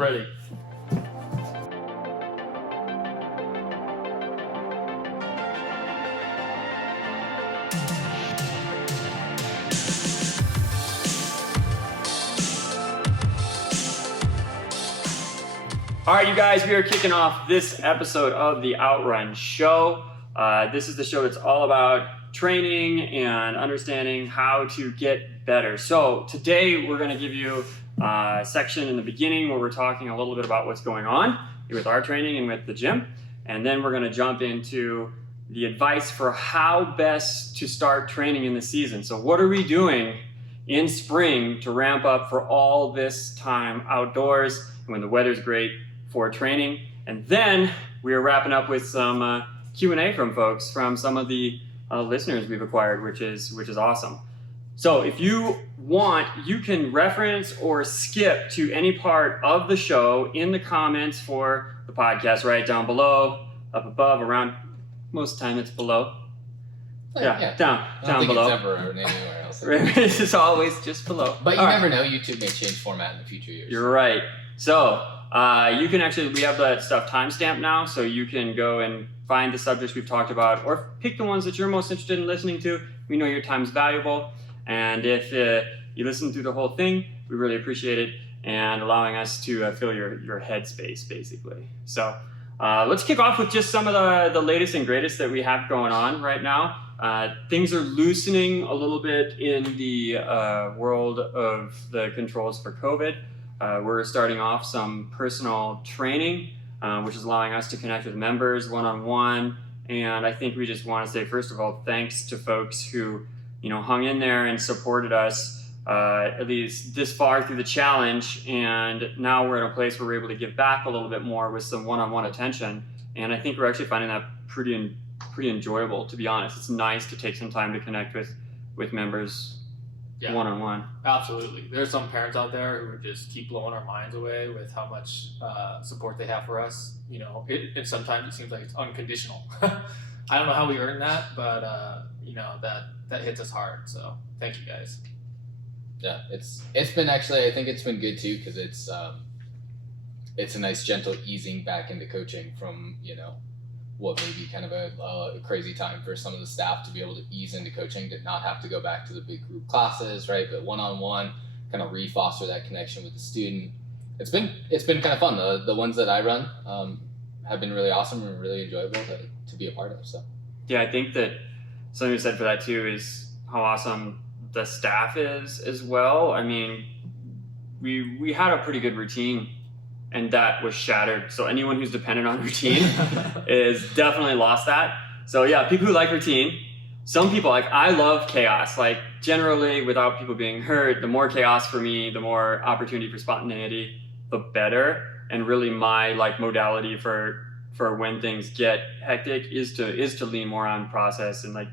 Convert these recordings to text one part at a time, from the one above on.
Ready. All right, you guys, we are kicking off this episode of the Outrun show. This is the show that's all about training and understanding how to get better. So today we're going to give you a section in the beginning where we're talking a little bit about what's going on with our training and with the gym. And then we're going to jump into the advice for how best to start training in the season. So what are we doing in spring to ramp up for all this time outdoors when the weather's great for training? And then we are wrapping up with some Q&A from folks, from some of the listeners we've acquired, which is awesome. So if you want, you can reference or skip to any part of the show in the comments for the podcast right down below, up above, around. Most of the time it's below. Yeah, down below. It's ever anywhere else. It's just always just below. But you never know. YouTube may change format in the future years. You're right. So you can actually, we have that stuff timestamped now, so you can go and find the subjects we've talked about, or pick the ones that you're most interested in listening to. We know your time's valuable, and if you listen through the whole thing, we really appreciate it, and allowing us to fill your headspace, basically. So let's kick off with just some of the latest and greatest that we have going on right now. Things are loosening a little bit in the world of the controls for COVID. We're starting off some personal training, which is allowing us to connect with members one-on-one. And I think we just want to say, first of all, thanks to folks who, hung in there and supported us at least this far through the challenge. And now we're in a place where we're able to give back a little bit more with some one-on-one attention. And I think we're actually finding that pretty enjoyable, to be honest. It's nice to take some time to connect with members. Yeah. One-on-one. Absolutely. There's some parents out there who just keep blowing our minds away with how much support they have for us. And sometimes it seems like it's unconditional. I don't know how we earn that, but that hits us hard. So thank you guys. Yeah, it's been actually, I think it's been good too, because it's a nice gentle easing back into coaching from what may be kind of a crazy time for some of the staff to be able to ease into coaching, to not have to go back to the big group classes, right? But one-on-one, kind of re-foster that connection with the student. It's been kind of fun. The ones that I run have been really awesome and really enjoyable to be a part of. So yeah, I think that something you said for that too is how awesome the staff is as well. I mean, we had a pretty good routine, and that was shattered. So anyone who's dependent on routine is definitely lost that. So yeah, people who like routine, some people, like, I love chaos. Like, generally, without people being hurt, the more chaos for me, the more opportunity for spontaneity, the better. And really my modality for when things get hectic is to lean more on process. And like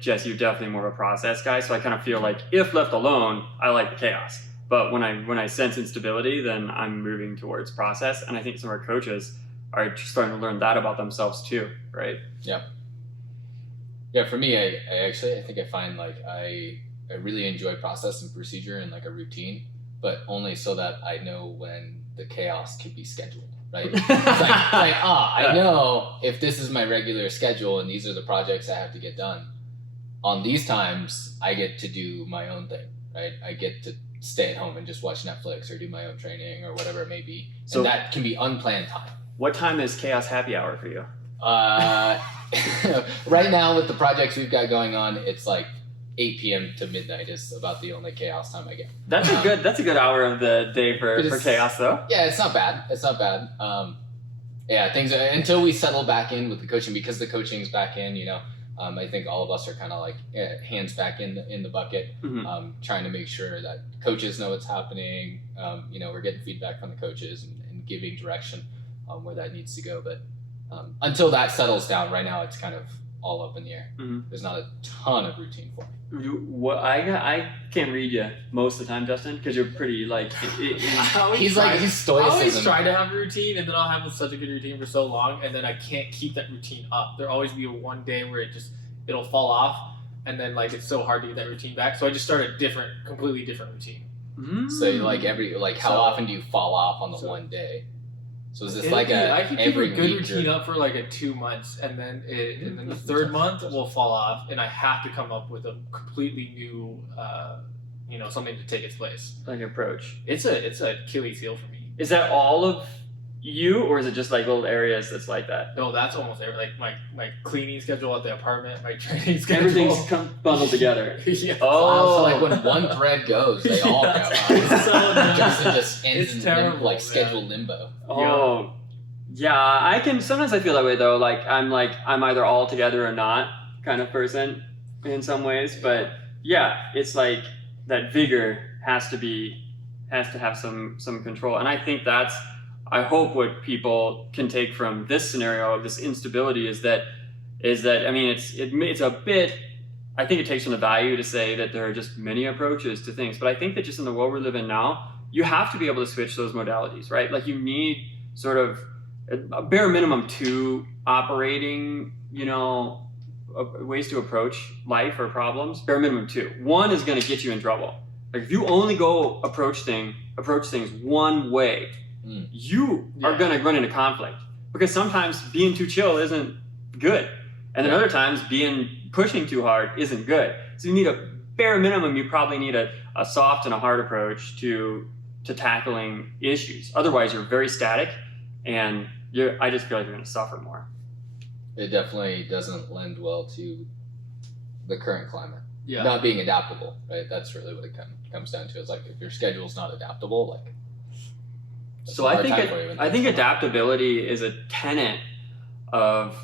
Jess, you're definitely more of a process guy. So I kind of feel like if left alone, I like the chaos. But when I sense instability, then I'm moving towards process. And I think some of our coaches are starting to learn that about themselves too, right? Yeah. Yeah, for me, I think I find I really enjoy process and procedure and a routine, but only so that I know when the chaos can be scheduled, right? It's I know if this is my regular schedule and these are the projects I have to get done, on these times, I get to do my own thing, right? I get to stay at home and just watch Netflix or do my own training or whatever it may be. So and that can be unplanned time. What time is chaos happy hour for you? Right now with the projects we've got going on, it's 8 p.m. to midnight is about the only chaos time I get. That's a good hour of the day for chaos though. Yeah, it's not bad. Yeah, things until we settle back in with the coaching, because the coaching's back in, I think all of us are kind of hands back in the bucket, trying to make sure that coaches know what's happening. We're getting feedback from the coaches and giving direction where that needs to go. But until that settles down, right now it's kind of all up in the air. There's not a ton of routine for me. I can't read you most of the time, Justin, because you're pretty he's stoicism. I always try to have a routine, and then I'll have such a good routine for so long, and then I can't keep that routine up. There'll always be one day where it'll fall off, and then it's so hard to get that routine back. So I just start a completely different routine. So like how So- often do you fall off on the so- one day? So is this I can keep every a good week? routine up for like 2 months, and then the third month will fall off, and I have to come up with a completely new, something to take its place. Like approach. It's a Achilles heel for me. Is that all of you, or is it just like little areas that's like that? No, that's almost every, like my cleaning schedule at the apartment, my training schedule. Everything's bundled together. Yeah. Oh, So like when one thread goes, they all go. It's so It just ends It's in terrible, man. schedule limbo. Oh, yeah. I can sometimes I feel that way though. I'm either all together or not kind of person in some ways. But yeah, it's like that vigor has to have some control, and I think I hope what people can take from this scenario of this instability is that I mean it's a bit. I think it takes from the value to say that there are just many approaches to things, but I think that just in the world we live in now, you have to be able to switch those modalities, right? Like you need sort of a bare minimum 2 operating, ways to approach life or problems. Bare minimum 2. One is going to get you in trouble. Like if you only go approach things one way, you are going to run into conflict, because sometimes being too chill isn't good, and then other times pushing too hard isn't good. So you need a bare minimum. You probably need a soft and a hard approach to tackling issues. Otherwise, you're very static, and I just feel like you're going to suffer more. It definitely doesn't lend well to the current climate. Yeah. Not being adaptable, right? That's really what it comes down to. Is like if your schedule's not adaptable, like. that's So a I hard think time for you when I think things come up. adaptability is a tenet of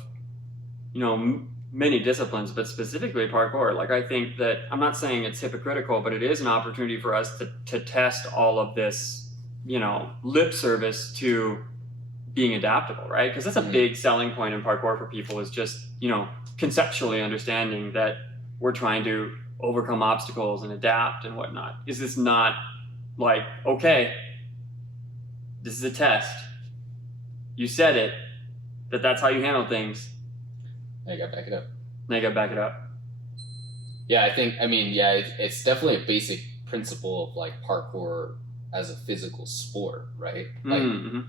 many disciplines, but specifically parkour. Like I think that I'm not saying it's hypocritical, but it is an opportunity for us to test all of this, lip service to being adaptable, right? Because that's a big selling point in parkour for people, is just conceptually understanding that we're trying to overcome obstacles and adapt and whatnot. Is this not like, okay, this is a test, you said it, that's how you handle things, Now you gotta back it up. now you gotta back it up. Yeah, it's definitely a basic principle of like parkour as a physical sport, right? Like Mm-hmm.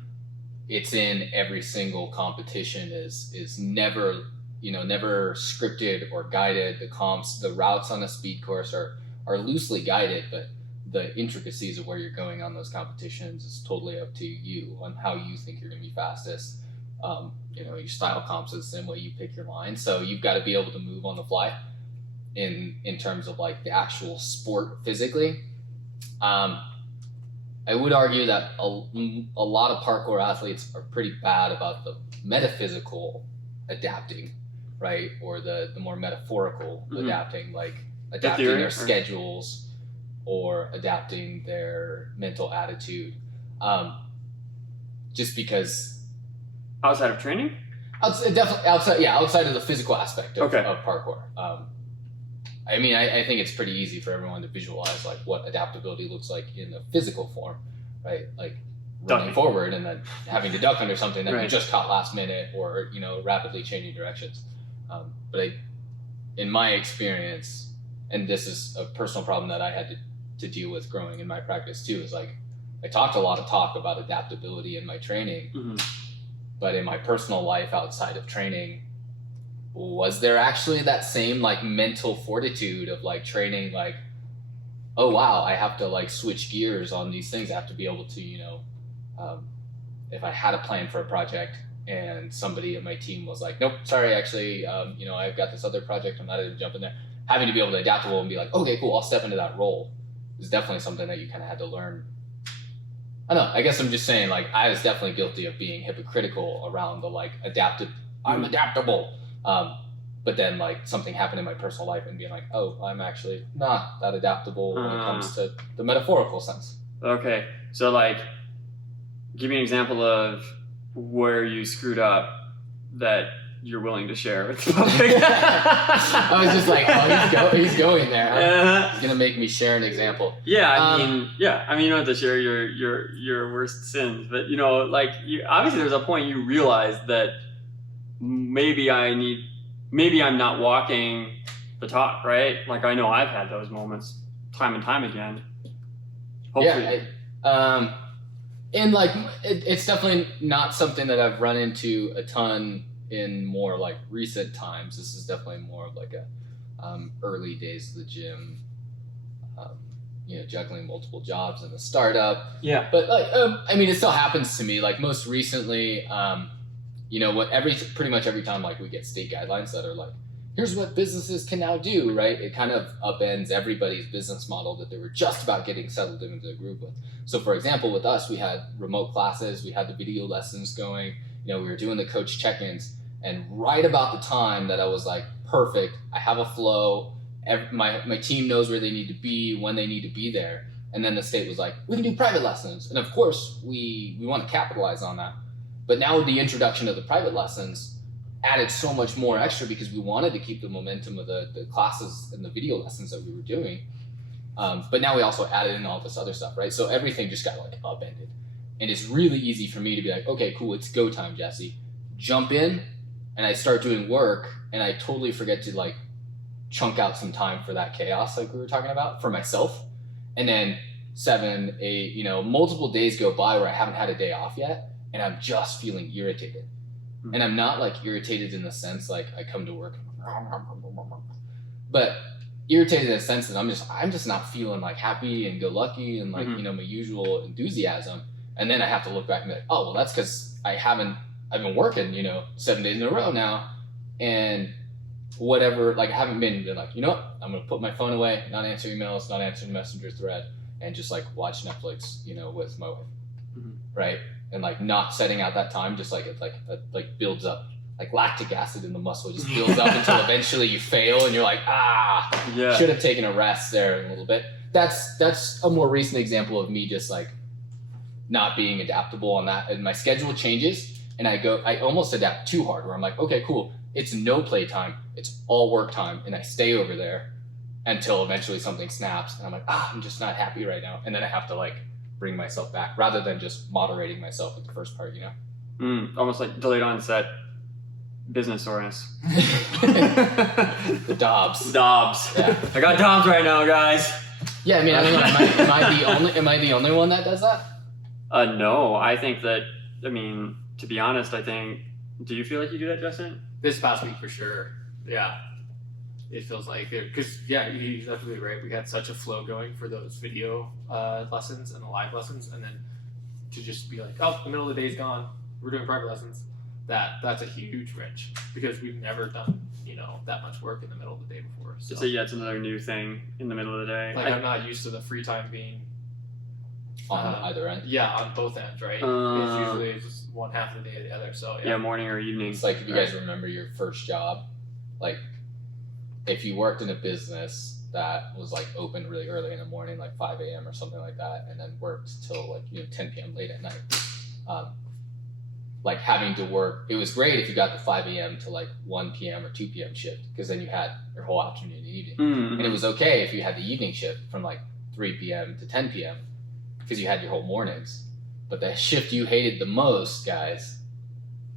it's in every single competition, is never never scripted or guided. The routes on a speed course are loosely guided, but the intricacies of where you're going on those competitions is totally up to you on how you think you're going to be fastest. Your style comps is the same way. You pick your line, so you've got to be able to move on the fly in terms of like the actual sport physically. I would argue that a lot of parkour athletes are pretty bad about the metaphysical adapting, right? Or the more metaphorical adapting, like adapting their schedules or adapting their mental attitude. Just because Outside of training? outside of the physical aspect of parkour. I think it's pretty easy for everyone to visualize like what adaptability looks like in a physical form, right? Like running forward and then having to duck under something that you just caught last minute, or rapidly changing directions. But in my experience, and this is a personal problem that I had to deal with growing in my practice too, is like I talked a lot of talk about adaptability in my training, but in my personal life outside of training, was there actually that same like mental fortitude of like training, like, oh wow, I have to like switch gears on these things. I have to be able to, if I had a plan for a project and somebody in my team was like, nope, sorry, actually, I've got this other project, I'm not able to jump in there. Having to be able to adaptable and be like, okay, cool, I'll step into that role is definitely something that you kind of had to learn. I don't know, I guess I'm just saying, like, I was definitely guilty of being hypocritical around the like I'm adaptable. But then like something happened in my personal life and being like, oh, I'm actually not that adaptable when it comes to the metaphorical sense. Okay, so like, give me an example of where you screwed up that you're willing to share with the public. I was just like, oh, he's going there. He's gonna make me share an example. Yeah, I mean, you don't have to share your worst sins, but obviously there's a point you realize that maybe I'm not walking the talk, right? Like I know I've had those moments time and time again. Hopefully. Yeah, and like it's definitely not something that I've run into a ton in more like recent times. This is definitely more of like a early days of the gym, juggling multiple jobs in the startup. Yeah. But like, I mean, it still happens to me. Like most recently, pretty much every time like we get state guidelines that are like, here's what businesses can now do, right? It kind of upends everybody's business model that they were just about getting settled into a group with. So for example, with us, we had remote classes, we had the video lessons going, we were doing the coach check-ins, and right about the time that I was like, perfect, I have a flow, my team knows where they need to be, when they need to be there. And then the state was like, we can do private lessons. And of course, we want to capitalize on that. But now with the introduction of the private lessons, added so much more extra because we wanted to keep the momentum of the classes and the video lessons that we were doing. But now we also added in all this other stuff, right? So everything just got like upended. And it's really easy for me to be like, okay, cool, it's go time, Jesse. Jump in, and I start doing work, and I totally forget to like chunk out some time for that chaos like we were talking about for myself. And then 7, 8, multiple days go by where I haven't had a day off yet, and I'm just feeling irritated. And I'm not like irritated in the sense like I come to work, but irritated in the sense that I'm just not feeling like happy and go lucky and like, my usual enthusiasm. And then I have to look back and be like, oh, well, that's because I've been working, 7 days in a row now, and whatever, like I haven't been like, you know what, I'm going to put my phone away, not answer emails, not answer the messenger thread, and just like watch Netflix, with my wife. Right. And like not setting out that time, just like it like builds up, like lactic acid in the muscle just builds up until eventually you fail and you're like, should have taken a rest there a little bit. That's a more recent example of me just like not being adaptable on that. And my schedule changes and I almost adapt too hard where I'm like, okay, cool. It's no play time. It's all work time. And I stay over there until eventually something snaps. And I'm like, I'm just not happy right now. And then I have to like bring myself back rather than just moderating myself at the first part, Almost like delayed onset business soreness. The Dobbs. Yeah. I got Dobbs right now, guys. Yeah, I mean, I don't know. Am I the only one that does that? No, I think that. I mean, to be honest, I think. Do you feel like you do that, Justin? This past week for sure. Yeah. It feels like because you're absolutely right. We had such a flow going for those video lessons and the live lessons, and then to just be like, oh, the middle of the day's gone. We're doing private lessons. That's a huge wrench because we've never done that much work in the middle of the day before. So it's another new thing in the middle of the day. Like I'm not used to the free time being on either end. Yeah, on both ends, right? It's usually just one half of the day or the other. So yeah, morning or evening. It's like if you guys remember your first job, like. If you worked in a business that was like open really early in the morning, like 5 a.m. or something like that, and then worked till like 10 p.m. late at night, like having to work, it was great if you got the 5 a.m. to like 1 p.m. or 2 p.m. shift because then you had your whole afternoon and evening. And it was okay if you had the evening shift from like 3 p.m. to 10 p.m. because you had your whole mornings. But the shift you hated the most, guys,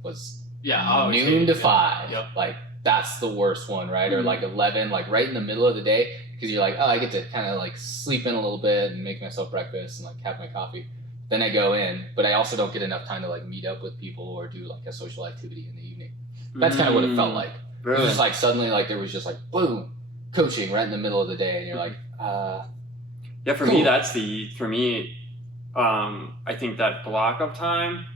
was noon to 5. Yep. Like that's the worst one, right? Or like 11, like right in the middle of the day because you're like, oh, I get to kind of like sleep in a little bit and make myself breakfast and like have my coffee. Then I go in, but I also don't get enough time to like meet up with people or do like a social activity in the evening. That's kind of what it felt like. Really? It was just like suddenly like there was just like boom, coaching right in the middle of the day, and you're like, yeah. For me, I think that block of time,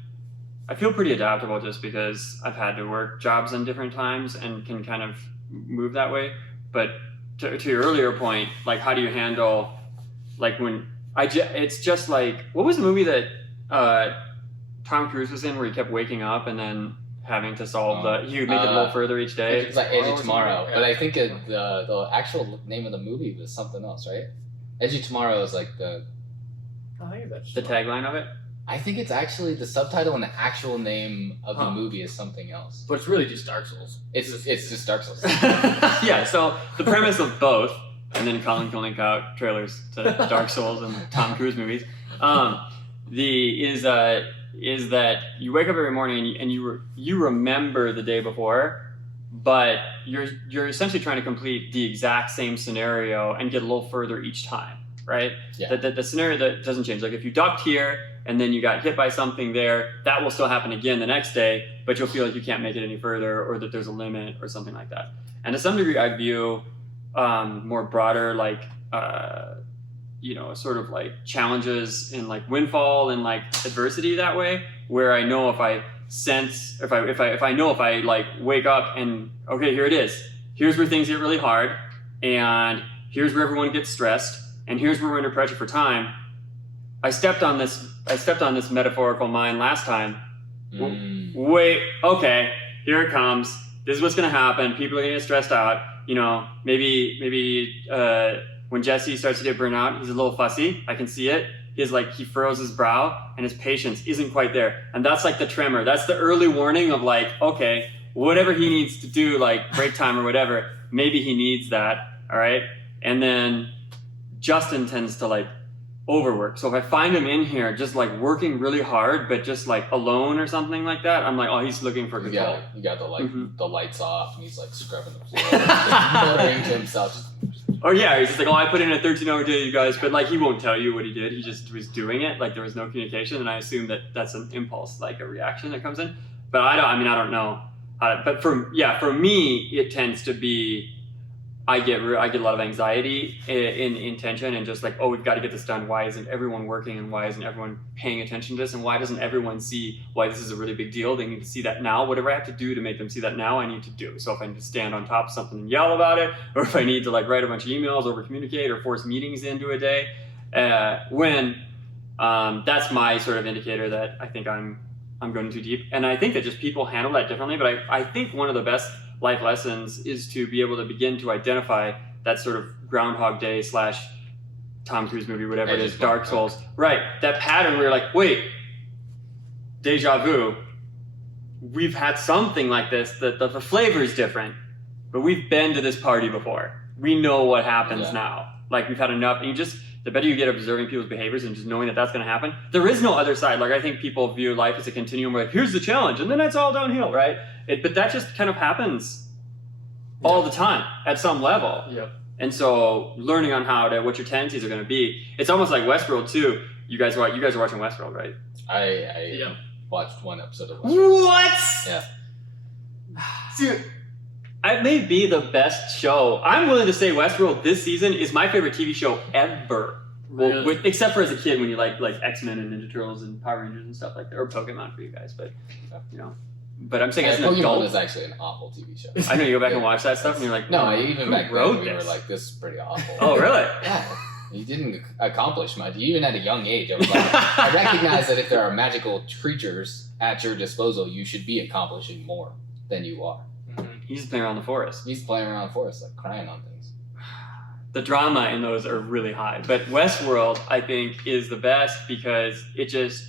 I feel pretty adaptable just because I've had to work jobs in different times and can kind of move that way. But to your earlier point, like how do you handle like when it's just like, what was the movie that Tom Cruise was in where he kept waking up and then having to solve he would make it a little further each day? It's like Edge of Tomorrow, but I think the actual name of the movie was something else, right? Edge of Tomorrow is like the tagline of it. I think it's actually the subtitle and the actual name of the movie is something else. But it's really just Dark Souls. It's just Dark Souls. Yeah, so the premise of both, and then Colin can link out trailers to Dark Souls and Tom Cruise movies, is that you wake up every morning and you remember the day before, but you're essentially trying to complete the exact same scenario and get a little further each time. right? Yeah. The scenario that doesn't change. Like if you ducked here and then you got hit by something there, that will still happen again the next day, but you'll feel like you can't make it any further or that there's a limit or something like that. And to some degree, I view more broader, like, sort of like challenges and like windfall and like adversity that way, where I know if I like wake up and, okay, here it is. Here's where things get really hard, and here's where everyone gets stressed, and here's where we're under pressure for time. I stepped on this metaphorical mine last time. Wait, okay, here it comes. This is what's gonna happen. People are gonna get stressed out. Maybe when Jesse starts to get burnt out, he's a little fussy. I can see it. He furrows his brow and his patience isn't quite there. And that's like the tremor. That's the early warning of like, okay, whatever he needs to do, like break time or whatever, maybe he needs that. All right. And then Justin tends to like overwork. So if I find him in here just like working really hard, but just like alone or something like that, I'm like, oh, he's looking for control. You got the lights off and he's like scrubbing the floor, muttering to himself. Or yeah, he's just like, oh, I put in a 13-hour day, you guys, but like he won't tell you what he did. He just was doing it. Like there was no communication, and I assume that that's an impulse, like a reaction that comes in. But I don't know. But for me, it tends to be, I get a lot of anxiety in tension and just like, oh, we've got to get this done. Why isn't everyone working, and why isn't everyone paying attention to this, and why doesn't everyone see why this is a really big deal? They need to see that now. Whatever I have to do to make them see that now, I need to do. So if I need to stand on top of something and yell about it, or if I need to like write a bunch of emails, over communicate, or force meetings into a day, that's my sort of indicator that I think I'm going too deep. And I think that just people handle that differently. But I think one of the best life lessons is to be able to begin to identify that sort of Groundhog Day / Tom Cruise movie, whatever it is, Dark Souls, right? That pattern where you're like, wait, deja vu. We've had something like this. The flavor is different, but we've been to this party before. We know what happens now. Like we've had enough. And the better you get observing people's behaviors and just knowing that that's going to happen, there is no other side. Like I think people view life as a continuum where like, here's the challenge, and then it's all downhill, right? But that just kind of happens all the time at some level. Yep. And so learning on what your tendencies are going to be, it's almost like Westworld too. You guys are watching Westworld, right? I watched one episode of Westworld. What? Yeah. Dude, it may be the best show. I'm willing to say Westworld this season is my favorite TV show ever. Really? Well, except for as a kid when you like X-Men and Ninja Turtles and Power Rangers and stuff like that, or Pokemon for you guys, but But I'm saying as an Pokemon adult, is actually an awful TV show. I know you go back and watch that stuff and you're like, no, even back wrote then we this? were like, this is pretty awful. Oh, really? Yeah. You didn't accomplish much. Even at a young age, I was like, I recognize that if there are magical creatures at your disposal, you should be accomplishing more than you are. He's just playing around the forest. He's playing around the forest, like crying on things. The drama in those are really high. But Westworld, I think, is the best because it just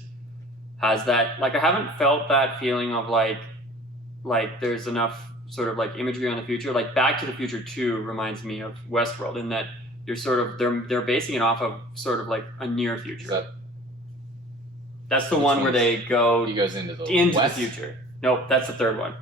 has that, like I haven't felt that feeling of like there's enough sort of like imagery on the future. Like Back to the Future 2 reminds me of Westworld in that you're sort of, they're basing it off of sort of like a near future. That's the one where they go He goes into the the future. Nope, that's the third one.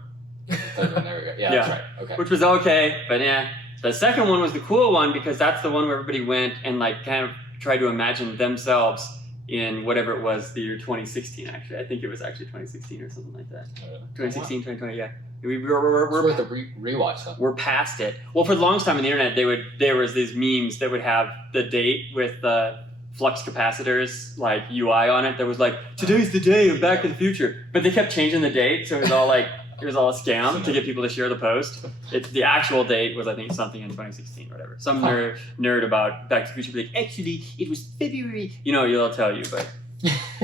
Third one, there we go. Yeah, that's right. Okay. Which was okay, but yeah. The second one was the cool one because that's the one where everybody went and like kind of tried to imagine themselves in whatever it was, the year 2016 actually. I think it was actually 2016 or something like that. 2016, 2020, yeah. We're worth a rewatch though. We're past it. Well, for the longest time on the internet, there was these memes that would have the date with the flux capacitors like UI on it that was like, today's the day of Back to the Future. But they kept changing the date, so it was all like it was all a scam to get people to share the post. It's the actual date was I think something in 2016 or whatever. Some nerd about Back to the Future would be like, actually it was February. You'll tell you, but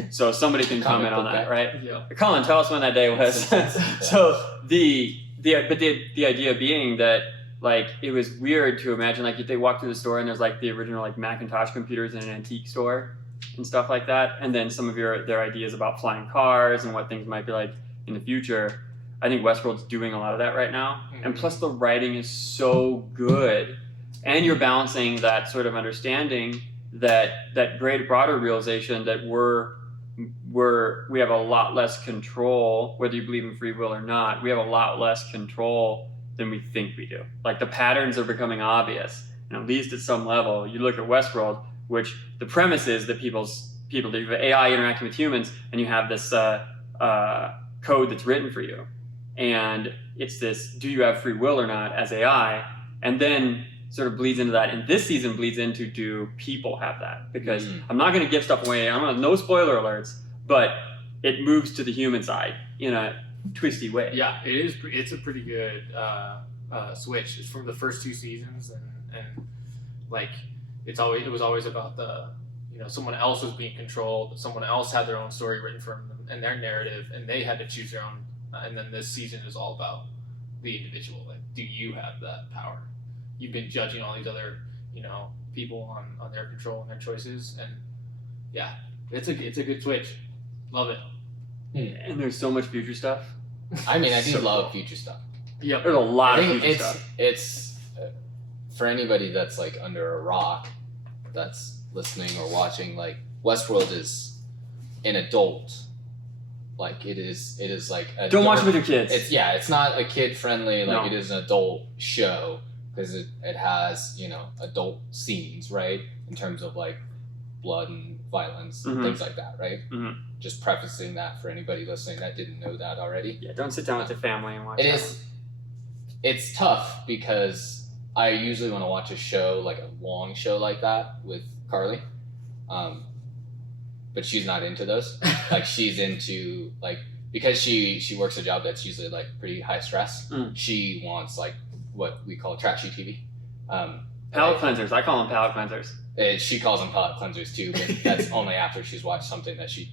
so somebody can comment on that, right? Yeah. Colin, tell us when that day was. So the idea being that like it was weird to imagine like if they walk through the store and there's like the original like Macintosh computers in an antique store and stuff like that, and then some of their ideas about flying cars and what things might be like in the future. I think Westworld's doing a lot of that right now. Mm-hmm. And plus the writing is so good. And you're balancing that sort of understanding that great broader realization that we have a lot less control, whether you believe in free will or not, we have a lot less control than we think we do. Like the patterns are becoming obvious. And at least at some level, you look at Westworld, which the premise is that people do AI interacting with humans, and you have this code that's written for you, and it's this: do you have free will or not as AI? And then sort of bleeds into that, and this season bleeds into: do people have that? Because I'm not going to give stuff away. No spoiler alerts, but it moves to the human side in a twisty way. Yeah, it is. It's a pretty good switch. It's from the first 2 seasons, and like it was always about the someone else was being controlled, someone else had their own story written for them and their narrative, and they had to choose their own. And then this season is all about the individual. Like, do you have that power? You've been judging all these other people on their control and their choices, and yeah, it's a good switch. Love it. And there's so much future stuff. I mean, I do So love cool. future stuff. Yep. There's a lot I of think future stuff. it's for anybody that's like under a rock, that's listening or watching. Like, Westworld is an adult. Like, it is like Don't watch it with your kids. It's not a kid friendly. Like, No. it is an adult show because it has adult scenes, right, in terms of like blood and violence and things like that, right? Mhm. Just prefacing that for anybody listening that didn't know that already. Yeah, don't sit down with the family and watch It that is. It's tough because I usually want to watch a show, like a long show like that with Carly, but she's not into those. Like, she's into because she works a job that's usually like pretty high stress. She wants like what we call trashy TV. Palate cleansers. I call them palate cleansers. She calls them palate cleansers too, but that's only after she's watched something that she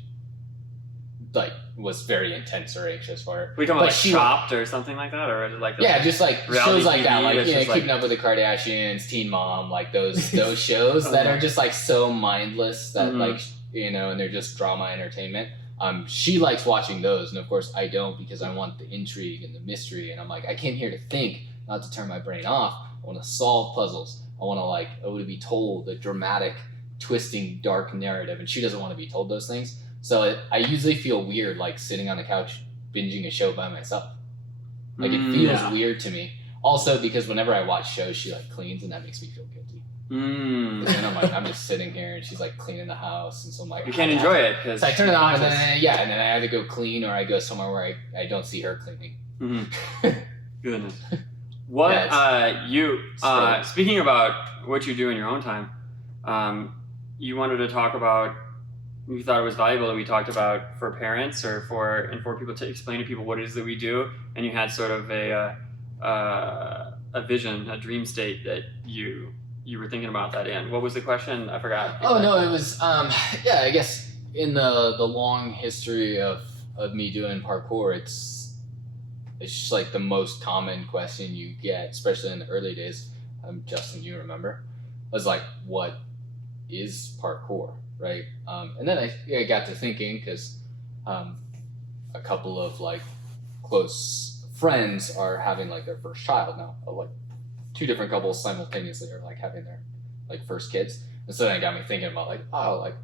was very intense or anxious for. We talking But about like she- Chopped or something like that, or like just like reality shows like that, TV like that's just, Keeping Up with the Kardashians, Teen Mom, like those shows that are just like so mindless that and they're just drama entertainment. She likes watching those, and of course I don't, because I want the intrigue and the mystery, and I'm like, I came here to think, not to turn my brain off. I want to solve puzzles. I want to be told a dramatic, twisting, dark narrative, and she doesn't want to be told those things. So I usually feel weird, like sitting on the couch binging a show by myself. Like, it feels weird to me. Also, because whenever I watch shows, she like cleans, and that makes me feel guilty. And then I'm just sitting here, and she's like cleaning the house, and so I'm like, you can't enjoy it because so I turn it on, and then I have to go clean, or I go somewhere where I don't see her cleaning. Goodness. What speaking about what you do in your own time, you wanted to talk about. You thought it was valuable that we talked about for parents or for people to explain to people what it is that we do, and you had sort of a vision, a dream state that you were thinking about that in. What was the question? I forgot. Oh no, it was I guess in the long history of me doing parkour, it's just like the most common question you get, especially in the early days. Justin, you remember, was like, what is parkour, right? And then I got to thinking, because a couple of like close friends are having like their first child now. Like 2 different couples simultaneously are like having their like first kids, and so then it got me thinking about like,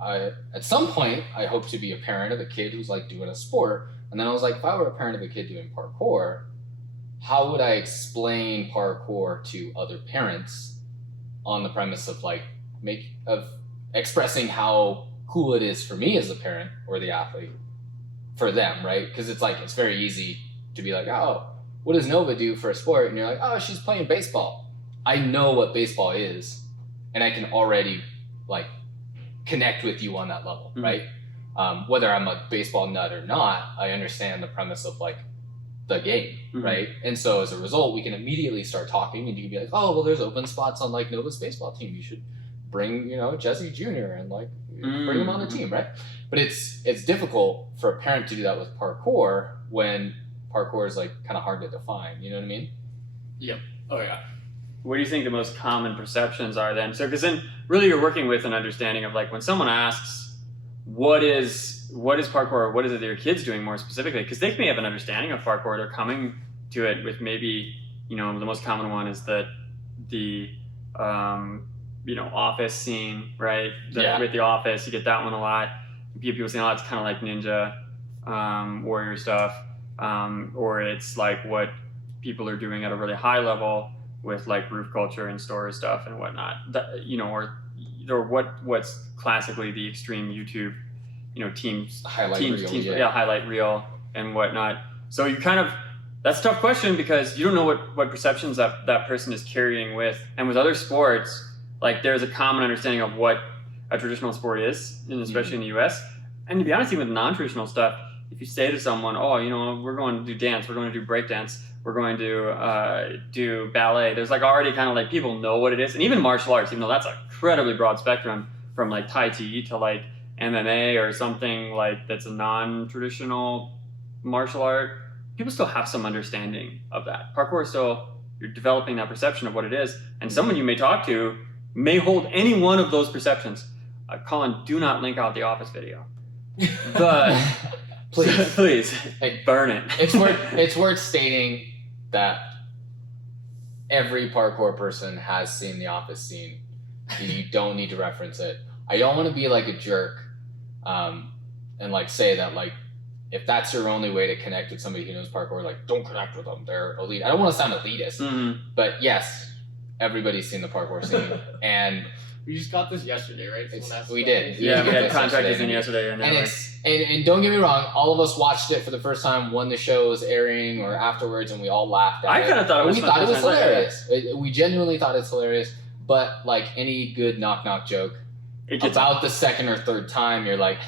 I at some point I hope to be a parent of a kid who's like doing a sport. And then I was like, if I were a parent of a kid doing parkour, how would I explain parkour to other parents on the premise of like expressing how cool it is for me as a parent or the athlete for them, right? Because it's very easy to be like, oh, what does Nova do for a sport? And you're like, oh, she's playing baseball. I know what baseball is, and I can already like connect with you on that level, right? Whether I'm a baseball nut or not, I understand the premise of like the game, right? And so as a result, we can immediately start talking, and you can be like, oh, well, there's open spots on like Nova's baseball team. You should bring, Jesse Jr. and like bring him on the team, right? But it's difficult for a parent to do that with parkour when parkour is like kind of hard to define. You know what I mean? Yep. Oh yeah. What do you think the most common perceptions are then? So, because then really you're working with an understanding of like when someone asks, what is parkour, or what is it that your kid's doing more specifically? Because they may have an understanding of parkour. They're coming to it with maybe, the most common one is that the office scene, right? With the office, you get that one a lot. People saying, oh, it's kind of like ninja warrior stuff, or it's like what people are doing at a really high level with like roof culture and store stuff and whatnot. Or or what's classically the extreme YouTube, teams Highlight teams, reel, teams yeah. highlight reel and whatnot. So you kind of, that's a tough question because you don't know what perceptions that person is carrying with. And with other sports, like there's a common understanding of what a traditional sport is, and especially in the US. And to be honest, even with non-traditional stuff, if you say to someone, oh, we're going to do dance, we're going to do breakdance, we're going to do ballet, there's like already kind of like people know what it is. And even martial arts, even though that's an incredibly broad spectrum from like Tai Chi to like MMA or something like that's a non-traditional martial art, people still have some understanding of that. Parkour is still, you're developing that perception of what it is. And someone you may talk to may hold any one of those perceptions. Colin, do not link out the Office video. But please Hey, burn it. it's worth stating that every parkour person has seen the Office scene. You don't need to reference it. I don't want to be like a jerk, and like say that like if that's your only way to connect with somebody who knows parkour, like don't connect with them. They're elite. I don't want to sound elitist, but yes, everybody's seen the parkour scene, and We just got this yesterday, right? we did. Yeah, we had this contractors yesterday. in yesterday. And don't get me wrong, all of us watched it for the first time when the show was airing or afterwards, and we all laughed at it. I kind of thought it was We thought it was fun. hilarious. We genuinely thought it's hilarious. But like any good knock joke, It gets about the second or third time, you're like,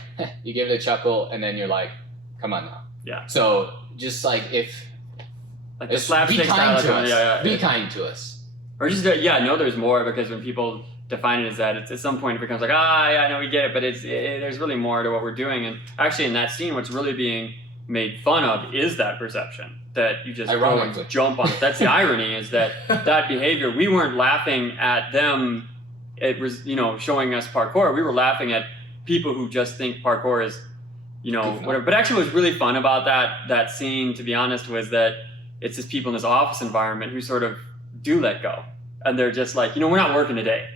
you give it a chuckle, and then you're like, come on now. Yeah. So just like if like the be slapstick kind style. to us. Yeah. Be kind to us. Or just know there's more, because when people define it as that, it's at some point it becomes like, I know we get it, but there's really more to what we're doing. And actually in that scene, what's really being made fun of is that perception that you just go and jump on it. That's the irony, is that behavior, we weren't laughing at them. It was, showing us parkour. We were laughing at people who just think parkour is, whatever. But actually what's really fun about that scene, to be honest, was that it's just people in this office environment who sort of do let go. And they're just like, we're not working today.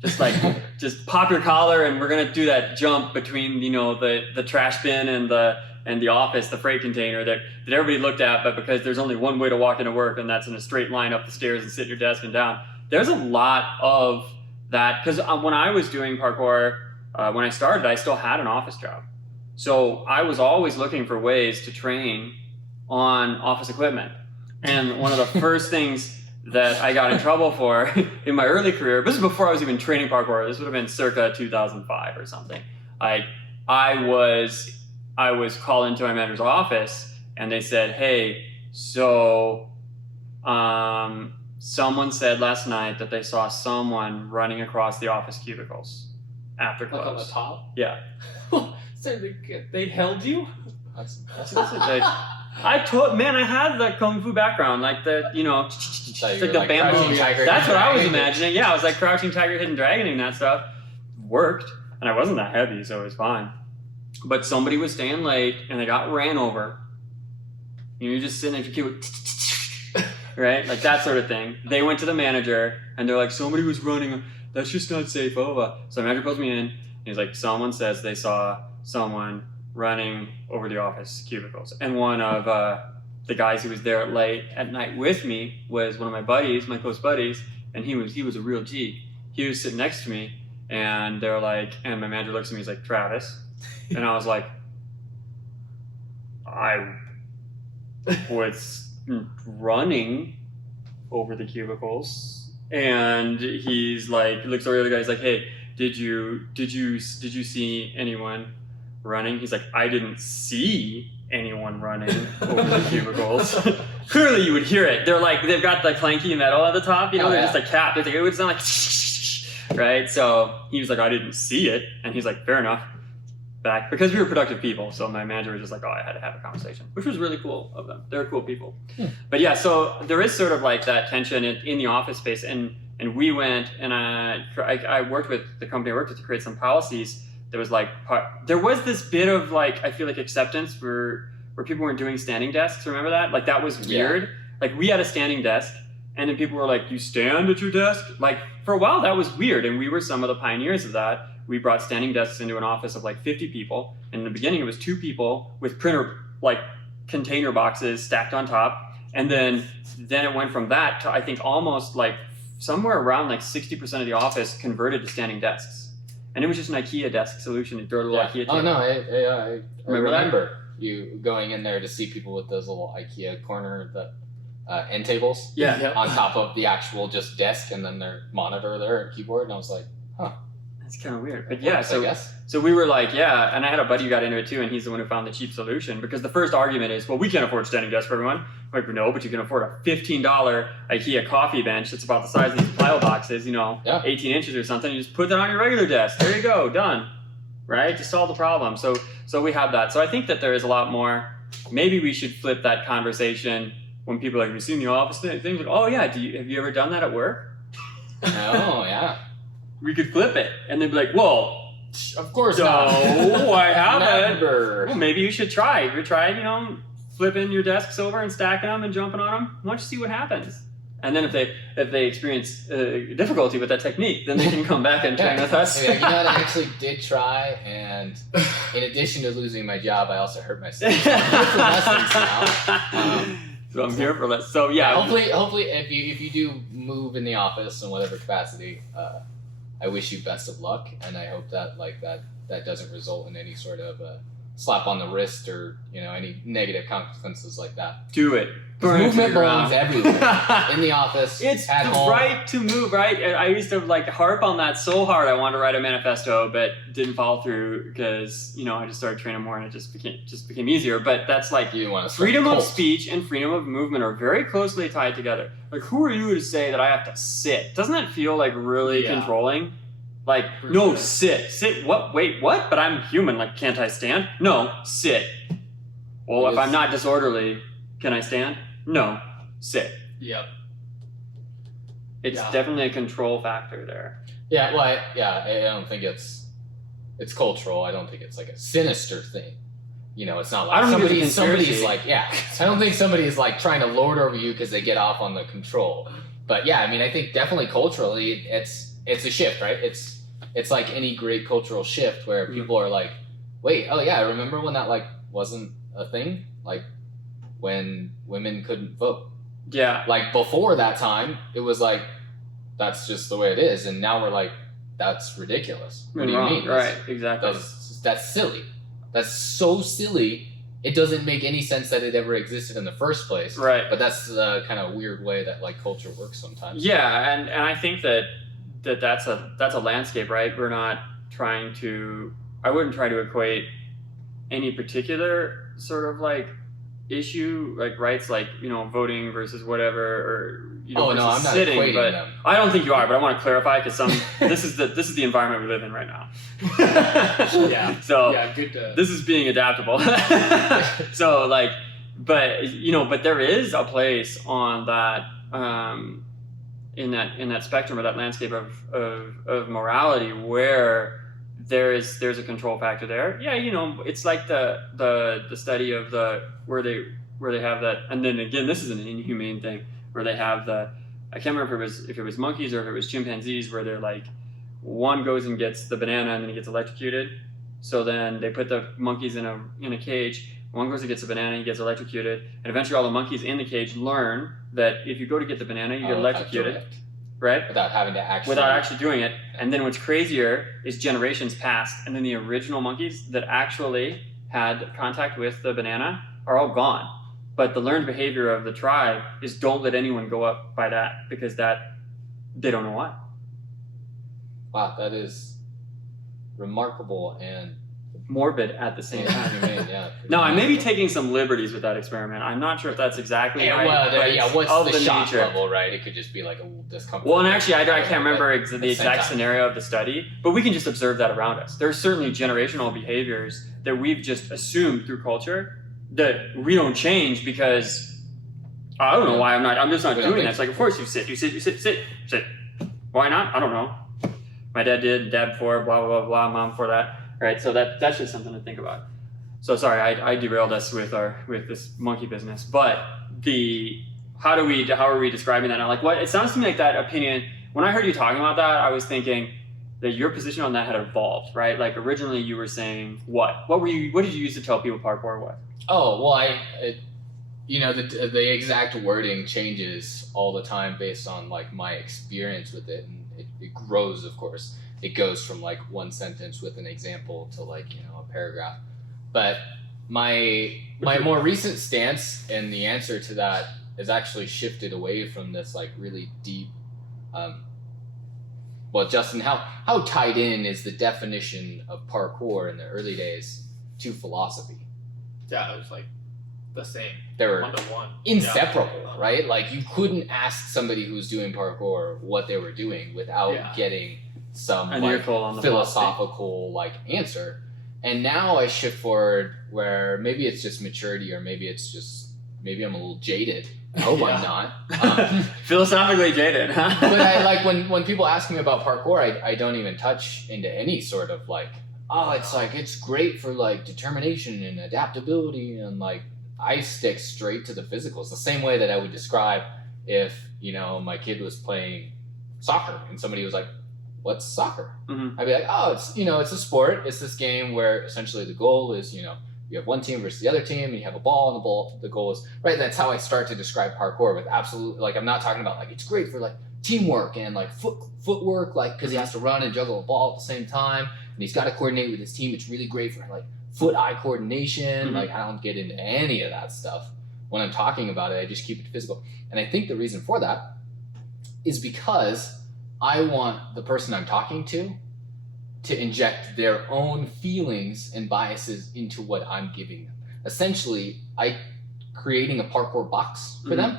Just like, just pop your collar and we're going to do that jump between, the trash bin and the office, the freight container that everybody looked at, but because there's only one way to walk into work, and that's in a straight line up the stairs and sit at your desk and down. There's a lot of that, because when I was doing parkour, when I started, I still had an office job. So I was always looking for ways to train on office equipment. And one of the first things that I got in trouble for in my early career, this is before I was even training parkour, this would have been circa 2005 or something. I was called into my manager's office, and they said, hey, so someone said last night that they saw someone running across the office cubicles after close. Like on the top? Yeah. So they held you? That's I had that kung fu background, like the, So it's like the bamboo. That's what I was imagining. Yeah, I was like Crouching Tiger, Hidden Dragon and that stuff. Worked, and I wasn't that heavy, so it was fine. But somebody was staying late, and they got ran over. You're just sitting at your keyboard, right? Like that sort of thing. They went to the manager, and they're like, somebody was running. That's just not safe, over. So the manager pulls me in, and he's like, someone says they saw someone running over the office cubicles. And one of the guys who was there late at night with me was one of my buddies, my close buddies, and he was a real G. He was sitting next to me, and they're like, and my manager looks at me, he's like, Travis. And I was like, I was running over the cubicles. And he's like, looks over the other guy, he's like, hey, did you see anyone running? He's like, I didn't see anyone running over the cubicles. Clearly you would hear it. They're like, they've got the clanky metal at the top, they're just a cap. It's like, it would sound like, right? So he was like, I didn't see it. And he's like, fair enough. Back, because we were productive people. So my manager was just like, I had to have a conversation, which was really cool of them. They're cool people. But yeah, so there is sort of like that tension in the office space. And we went, and I worked with the company I worked with to create some policies. There was like, there was this bit of like, I feel like acceptance where people weren't doing standing desks. Remember that? Like that was weird. Yeah. Like we had a standing desk, and then people were like, you stand at your desk? Like for a while that was weird, and we were some of the pioneers of that. We brought standing desks into an office of like 50 people. And in the beginning it was 2 people with printer, like container boxes stacked on top. And then it went from that to I think almost like somewhere around like 60% of the office converted to standing desks, and it was just an IKEA desk solution. You throw a little IKEA table. Oh no, I Remember that? remember you going in there to see people with those little IKEA corner end tables Yeah. on top of the actual just desk, and then their monitor there and keyboard, and I was like, huh. That's kind of weird. But That yeah, works, I guess. so we were like, yeah, and I had a buddy who got into it too, and he's the one who found the cheap solution, because the first argument is, well, we can't afford standing desks for everyone. I'm like, no, but you can afford a $15 IKEA coffee bench that's about the size of these pile boxes, 18 inches or something. You just put that on your regular desk. There you go, done. Right? Just solve the problem. So we have that. So I think that there is a lot more. Maybe we should flip that conversation when people are like, have you seen the office things? Like, oh yeah, have you ever done that at work? Oh yeah. We could flip it, and they'd be like, "Whoa, Of course no, not. I haven't." Never. Well, maybe you should try. Have you tried, flipping your desks over and stacking them and jumping on them? Why don't you see what happens? And then if they experience difficulty with that technique, then they can come back and train with us. Yeah, I actually did try, and in addition to losing my job, I also hurt myself. So I'm here for lessons now. So I'm here for lessons. So yeah, Hopefully, if you do move in the office in whatever capacity, I wish you best of luck, and I hope that that doesn't result in any sort of slap on the wrist or any negative consequences like that. do it. Movement belongs everywhere. In the office, It's at the home. right to move, right? And I used to harp on that so hard. I wanted to write a manifesto, but didn't follow through because I just started training more, and it just became easier. But that's like You want to freedom of speech and freedom of movement are very closely tied together. Like, who are you to say that I have to sit? Doesn't that feel like really Yeah. controlling? Like, For no, sure. sit. What? Wait, what? But I'm human. Like, can't I stand? No, sit. Well, if Yes. I'm not disorderly, can I stand? No, sit. Yep. It's Yeah. definitely a control factor there. Yeah, well, I don't think it's cultural. I don't think it's like a sinister thing. It's not like I don't think there's a somebody's conspiracy. like, I don't think somebody is like trying to lord over you because they get off on the control. But yeah, I mean, I think definitely culturally, it's a shift, right? It's like any great cultural shift where people are like, wait, oh yeah, I remember when that wasn't a thing, like when women couldn't vote. Yeah. Like before that time, it was like that's just the way it is, and now we're like, that's ridiculous. What do you Wrong. mean? Right, exactly. That's silly. That's so silly. It doesn't make any sense that it ever existed in the first place. Right. But that's the kind of weird way that culture works sometimes. Yeah, and I think that's a landscape, right? We're not trying to. I wouldn't try to equate any particular sort of issue, rights, voting versus whatever, or Oh no, versus I'm not sitting. equating But them. I don't think you are. But I want to clarify because this is the environment we live in right now. Yeah. So Yeah. Good to. this is being adaptable. So but there is a place on that in that spectrum or that landscape of morality where there's a control factor there. Yeah, it's like the study of where they have that, and then again, this is an inhumane thing where they have I can't remember if it was monkeys or if it was chimpanzees, where they're like, one goes and gets the banana and then he gets electrocuted. So then they put the monkeys in a cage. One goes and gets a banana, he gets electrocuted, and eventually all the monkeys in the cage learn that if you go to get the banana, you get electrocuted, right? Without having to actually doing it. And then what's crazier is generations passed, and then the original monkeys that actually had contact with the banana are all gone. But the learned behavior of the tribe is don't let anyone go up by that, because they don't know why. Wow, that is remarkable and Morbid at the same time. inhumane. Yeah. Now, I may be taking some liberties with that experiment. I'm not sure if that's exactly right. But it's What's of the shock nature. level, right? It could just be like a little discomfort. Well, and actually, I can't remember But the at the same exact time. scenario of the study, but we can just observe that around us. There are certainly generational behaviors that we've just assumed through culture that we don't change because I don't know why I'm just not We don't doing think that. It's like, of course you sit. Why not? I don't know. My dad did, dad before, blah, blah, blah, blah, mom before that. Right, so that's just something to think about. So sorry, I derailed us with this monkey business, but how are we describing that now? Like, what it sounds to me like that opinion. When I heard you talking about that, I was thinking that your position on that had evolved, right? Like originally you were saying what did you use to tell people parkour was? Oh well, the exact wording changes all the time based on like my experience with it, and it grows, of course. It goes from like one sentence with an example to like, a paragraph. But my more recent stance and the answer to that has actually shifted away from this like really deep. Well, Justin, how tied in is the definition of parkour in the early days to philosophy? Yeah, it was like the same. They were 1-to-1. inseparable, right? Like you couldn't ask somebody who's doing parkour what they were doing without getting some like philosophical like answer. And now I shift forward where maybe it's just maturity, or maybe I'm a little jaded. I hope I'm not. Philosophically jaded, huh? But I like when people ask me about parkour, I don't even touch into any sort of like, it's great for like determination and adaptability, and like I stick straight to the physicals. The same way that I would describe if, my kid was playing soccer and somebody was like, what's soccer? Mm-hmm. I'd be like, it's a sport. It's this game where essentially the goal is, you have one team versus the other team, and you have a ball, and the goal is, right, that's how I start to describe parkour with absolute, like, I'm not talking about, like, it's great for, like, teamwork and, like, footwork, like, because he has to run and juggle a ball at the same time, and he's got to coordinate with his team. It's really great for, like, foot-eye coordination. Mm-hmm. Like, I don't get into any of that stuff. When I'm talking about it, I just keep it physical. And I think the reason for that is because I want the person I'm talking to inject their own feelings and biases into what I'm giving them. Essentially, I'm creating a parkour box for them,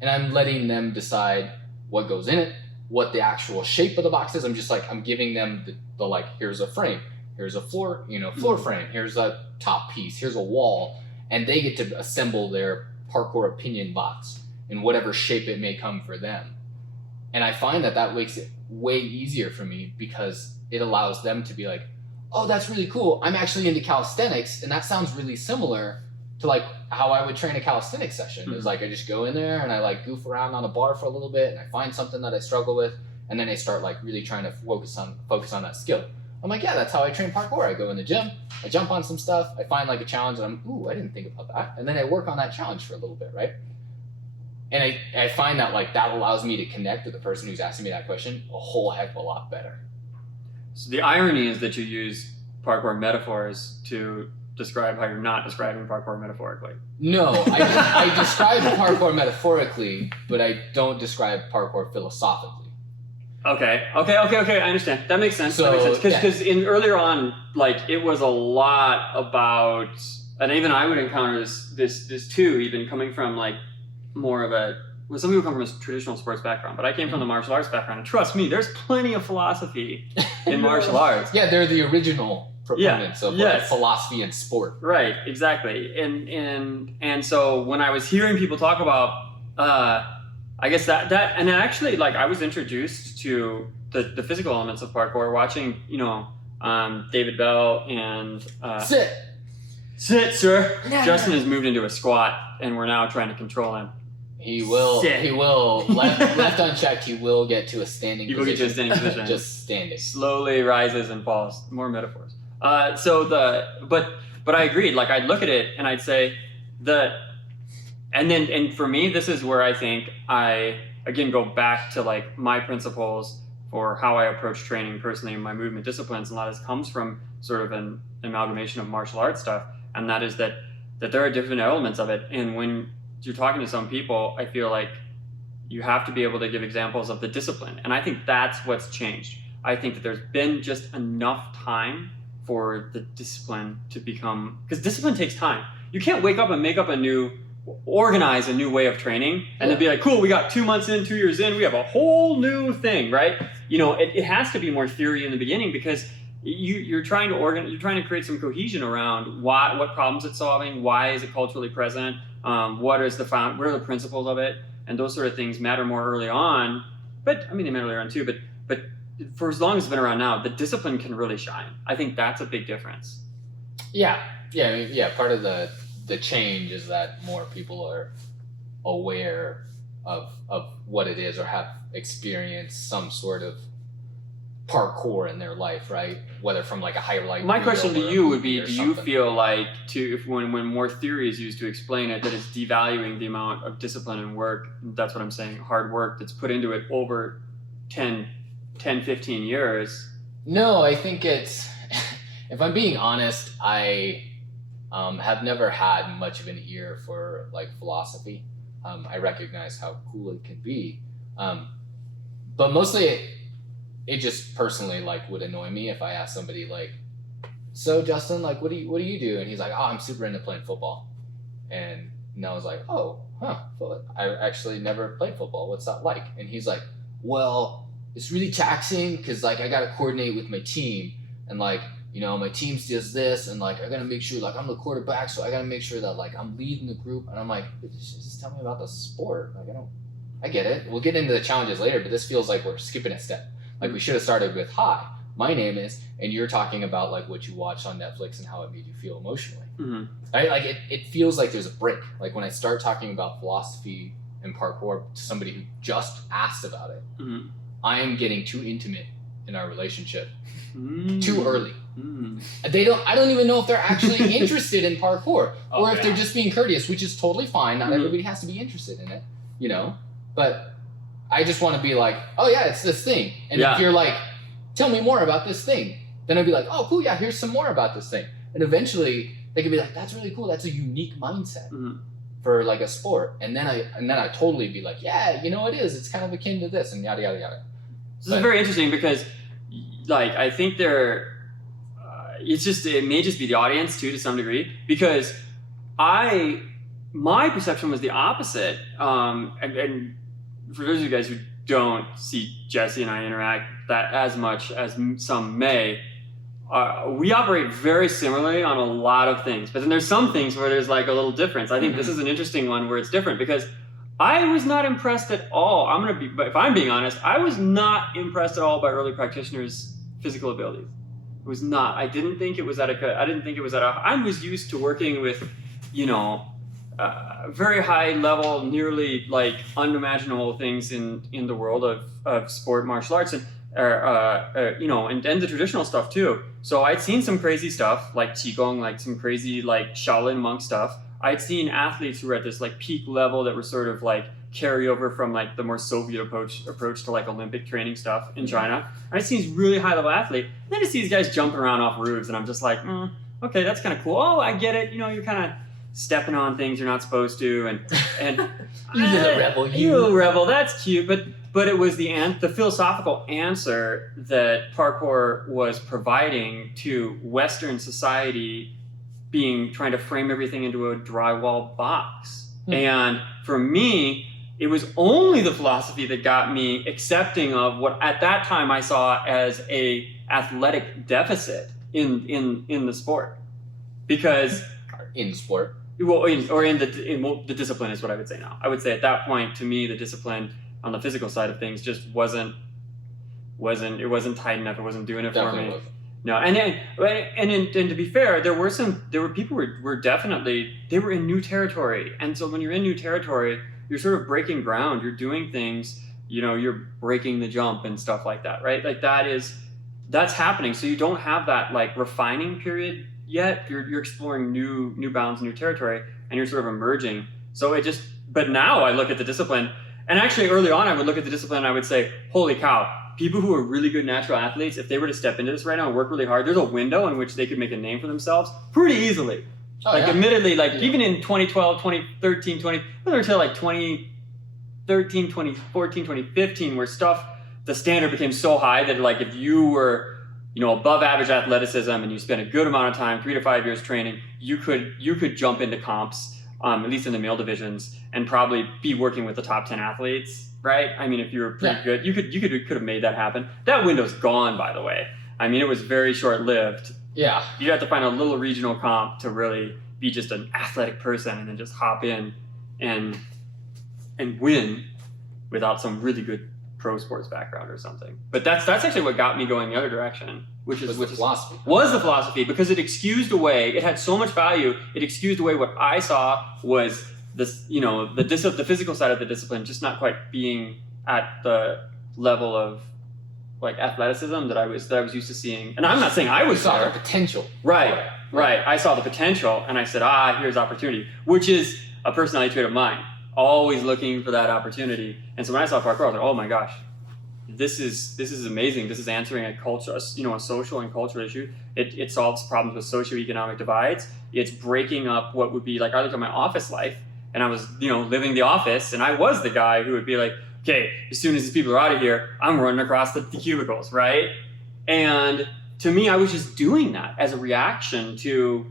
and I'm letting them decide what goes in it, what the actual shape of the box is. I'm giving them the like, here's a frame, here's a floor, floor frame, here's a top piece, here's a wall, and they get to assemble their parkour opinion box in whatever shape it may come for them. And I find that makes it way easier for me, because it allows them to be like, oh, that's really cool. I'm actually into calisthenics, and that sounds really similar to like how I would train a calisthenics session. It's like I just go in there and I like goof around on a bar for a little bit, and I find something that I struggle with, and then I start like really trying to focus on that skill. I'm like, yeah, that's how I train parkour. I go in the gym, I jump on some stuff, I find like a challenge, and I didn't think about that, and then I work on that challenge for a little bit, right? And I find that like that allows me to connect with the person who's asking me that question a whole heck of a lot better. So the irony is that you use parkour metaphors to describe how you're not describing parkour metaphorically. No, I describe parkour metaphorically, but I don't describe parkour philosophically. Okay. I understand. That makes sense. Because earlier on, like, it was a lot about, and even I would encounter this too, even coming from like more of some people come from a traditional sports background, but I came from the martial arts background, and trust me, there's plenty of philosophy in martial arts. Yeah, they're the original proponents of like philosophy and sport. Right, exactly. And so when I was hearing people talk about, I guess that and actually, like, I was introduced to the physical elements of parkour watching, David Bell and Sit, sir. Yeah. Justin has moved into a squat, and we're now trying to control him. He will. Sit. He will. Left unchecked, he will get to a standing position. He will get to a standing position. Just standing. Slowly rises and falls. More metaphors. But I agreed. Like, I'd look at it and I'd say and for me, this is where I think I again go back to like my principles for how I approach training personally in my movement disciplines, and a lot of this comes from sort of an amalgamation of martial arts stuff, and that is that there are different elements of it, and when you're talking to some people, I feel like you have to be able to give examples of the discipline. And I think that's what's changed. I think that there's been just enough time for the discipline to become, because discipline takes time. You can't wake up and organize a new way of training and then be like, cool, we got 2 months in, 2 years in, we have a whole new thing, right? It has to be more theory in the beginning, because you're trying to create some cohesion around what problems it's solving, why is it culturally present, what are the principles of it, and those sort of things matter more early on. But I mean, they matter early on too. But for as long as it's been around now, the discipline can really shine. I think that's a big difference. Yeah. Part of the change is that more people are aware of what it is, or have experienced some sort of parkour in their life, right? Whether from like a highlight. My question to you would be: do you something. feel like when more theory is used to explain it, that it's devaluing the amount of discipline and work? That's what I'm saying. Hard work that's put into it over 10, 15 years. No, I think it's. If I'm being honest, I have never had much of an ear for like philosophy. I recognize how cool it can be, but mostly it just personally like would annoy me if I asked somebody like, "So Justin, like, what do you do?" And he's like, "Oh, I'm super into playing football," and I was like, "Oh, huh? Well, I actually never played football. What's that like?" And he's like, "Well, it's really taxing because like I got to coordinate with my team and like." My team does this, and like I gotta make sure, like I'm the quarterback, so I gotta make sure that like I'm leading the group. And I'm like, just tell me about the sport. Like I get it. We'll get into the challenges later, but this feels like we're skipping a step. Like we should have started with, "Hi, my name is," and you're talking about like what you watched on Netflix and how it made you feel emotionally. Mm-hmm. Like it feels like there's a break. Like when I start talking about philosophy and parkour to somebody who just asked about it, Mm-hmm. I am getting too intimate in our relationship Mm-hmm. too early. Mm-hmm. I don't even know if they're actually interested in parkour or if yeah. they're just being courteous, which is totally fine. Not Mhm. everybody has to be interested in it, but I just want to be like, "Oh yeah, it's this thing." And Yeah. if you're like, "Tell me more about this thing," then I'd be like, "Oh cool, yeah, here's some more about this thing." And eventually they could be like, "That's really cool. That's a unique mindset Mhm. for like a sport." And then I totally be like, "Yeah, it is. It's kind of akin to this," and yada yada yada. This is very interesting because, like, I think it may just be the audience too to some degree, because my perception was the opposite. And for those of you guys who don't see Jesse and I interact that as much as some may, we operate very similarly on a lot of things, but then there's some things where there's like a little difference. I think this is an interesting one where it's different because I was not impressed at all. But if I'm being honest, I was not impressed at all by early practitioners' physical abilities. It was not. I didn't think it was I was used to working with, very high level, nearly like unimaginable things in the world of sport, martial arts, and and the traditional stuff too. So I'd seen some crazy stuff like qigong, like some crazy like Shaolin monk stuff. I'd seen athletes who were at this like peak level that were sort of like carryover from like the more Soviet approach to like Olympic training stuff in China. I'd see these really high level athletes, and then I see these guys jumping around off roofs, and I'm just like, okay, that's kind of cool. Oh, I get it. You're kind of stepping on things you're not supposed to, and You little rebel, you little rebel. That's cute, but it was the philosophical answer that parkour was providing to Western society, trying to frame everything into a drywall box. And for me, it was only the philosophy that got me accepting of what at that time I saw as a athletic deficit in the sport, because in sport. Well, the discipline is what I would say now. I would say at that point, to me, the discipline on the physical side of things just wasn't tight enough. It wasn't doing it for me. Wasn't. No, and to be fair, there were people who were definitely, they were in new territory, and so when you're in new territory, you're sort of breaking ground. You're doing things, you're breaking the jump and stuff like that, right? Like that's happening. So you don't have that like refining period yet. You're exploring new bounds, new territory, and you're sort of emerging. So but now I look at the discipline, and actually early on I would look at the discipline and I would say, holy cow, people who are really good natural athletes, if they were to step into this right now and work really hard, there's a window in which they could make a name for themselves pretty easily. Admittedly, even in 2012, 2013, until like 2013, 2014, 2015, where the standard became so high that like if you were above average athleticism and you spent a good amount of time, 3 to 5 years training, you could jump into comps, at least in the male divisions, and probably be working with the top 10 athletes, right? I mean, if you were pretty good, you could have made that happen. That window's gone, by the way. I mean, it was very short-lived. Yeah. You'd have to find a little regional comp to really be just an athletic person and then just hop in and win without some really good pro sports background or something. But that's actually what got me going the other direction, which is the philosophy. Was the philosophy, because it excused away, it had so much value, it excused away what I saw was this, the physical side of the discipline just not quite being at the level of like athleticism that I was used to seeing. And I'm not saying I You was saw there. the potential. Right. I saw the potential and I said, here's opportunity, which is a personality trait of mine. Always looking for that opportunity. And so when I saw parkour, I was like, oh my gosh, this is amazing. This is answering a culture, a social and cultural issue. It solves problems with socioeconomic divides. It's breaking up what would be like, I looked at my office life and I was, living the office, and I was the guy who would be like, okay, as soon as these people are out of here, I'm running across the cubicles, right? And to me, I was just doing that as a reaction to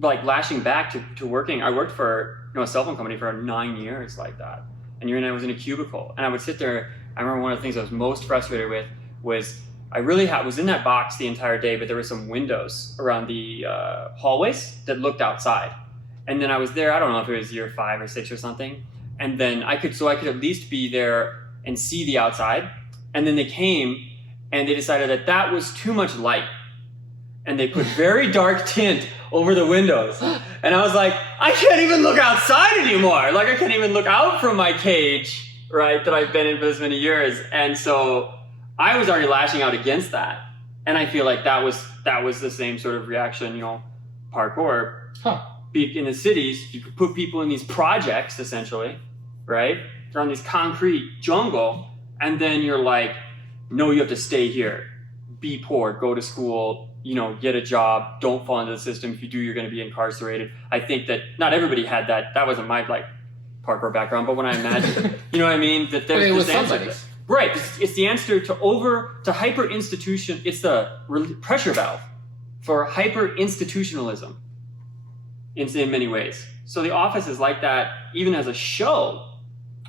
like lashing back to working. I worked for a cell phone company for 9 years like that. And I was in a cubicle, and I would sit there. I remember one of the things I was most frustrated with was I really was in that box the entire day, but there were some windows around the hallways that looked outside. And then I was there, I don't know if it was year 5 or 6 or something. And then I could at least be there and see the outside. And then they came and they decided that was too much light. And they put very dark tint over the windows. And I was like, I can't even look outside anymore. Like I can't even look out from my cage, right, that I've been in for this many years. And so I was already lashing out against that. And I feel like that was the same sort of reaction, parkour. In the cities, you could put people in these projects, essentially, right? They're on this concrete jungle, and then you're like, no, you have to stay here. Be poor, go to school, get a job, don't fall into the system. If you do, you're going to be incarcerated. I think that not everybody had that. That wasn't my parkour background, but when I imagine, you know what I mean? That there's this answer. Right. It's the answer to hyper institution. It's the pressure valve for hyper institutionalism. In many ways. So The Office is like that even as a show.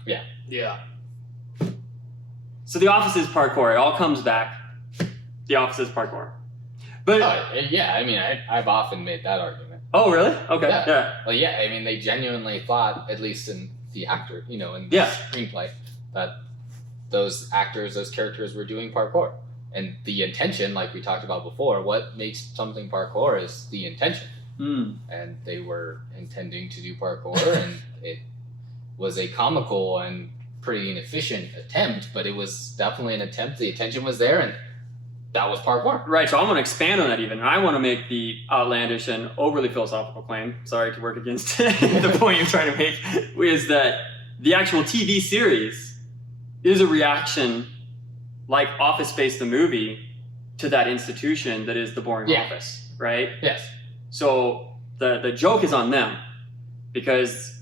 Yeah. So The Office is parkour. It all comes back. The Office is parkour. But I've often made that argument. Oh, really? Okay. Yeah. Well, yeah, they genuinely thought, at least in the actor, in the screenplay, that those actors, those characters were doing parkour. And the intention, like we talked about before, what makes something parkour is the intention. And they were intending to do parkour, and it was a comical and pretty inefficient attempt, but it was definitely an attempt. The intention was there, and that was parkour. Right, so I want to expand on that even. I want to make the outlandish and overly philosophical claim, sorry to work against the point you're trying to make, is that the actual TV series is a reaction, like Office Space the movie, to that institution that is the boring office, right? Yes. So the joke is on them, because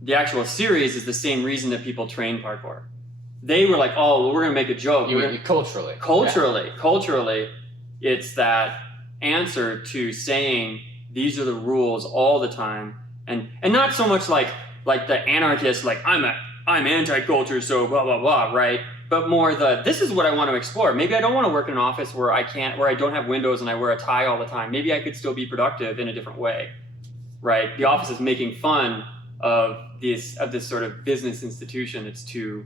the actual series is the same reason that people train parkour. They were like, oh, well, we're going to make a joke. Culturally, it's that answer to saying these are the rules all the time, and not so much like the anarchist, like I'm anti-culture, so blah blah blah, right? But more this is what I want to explore. Maybe I don't want to work in an office where I don't have windows and I wear a tie all the time. Maybe I could still be productive in a different way, right? The Office is making fun of this sort of business institution that's too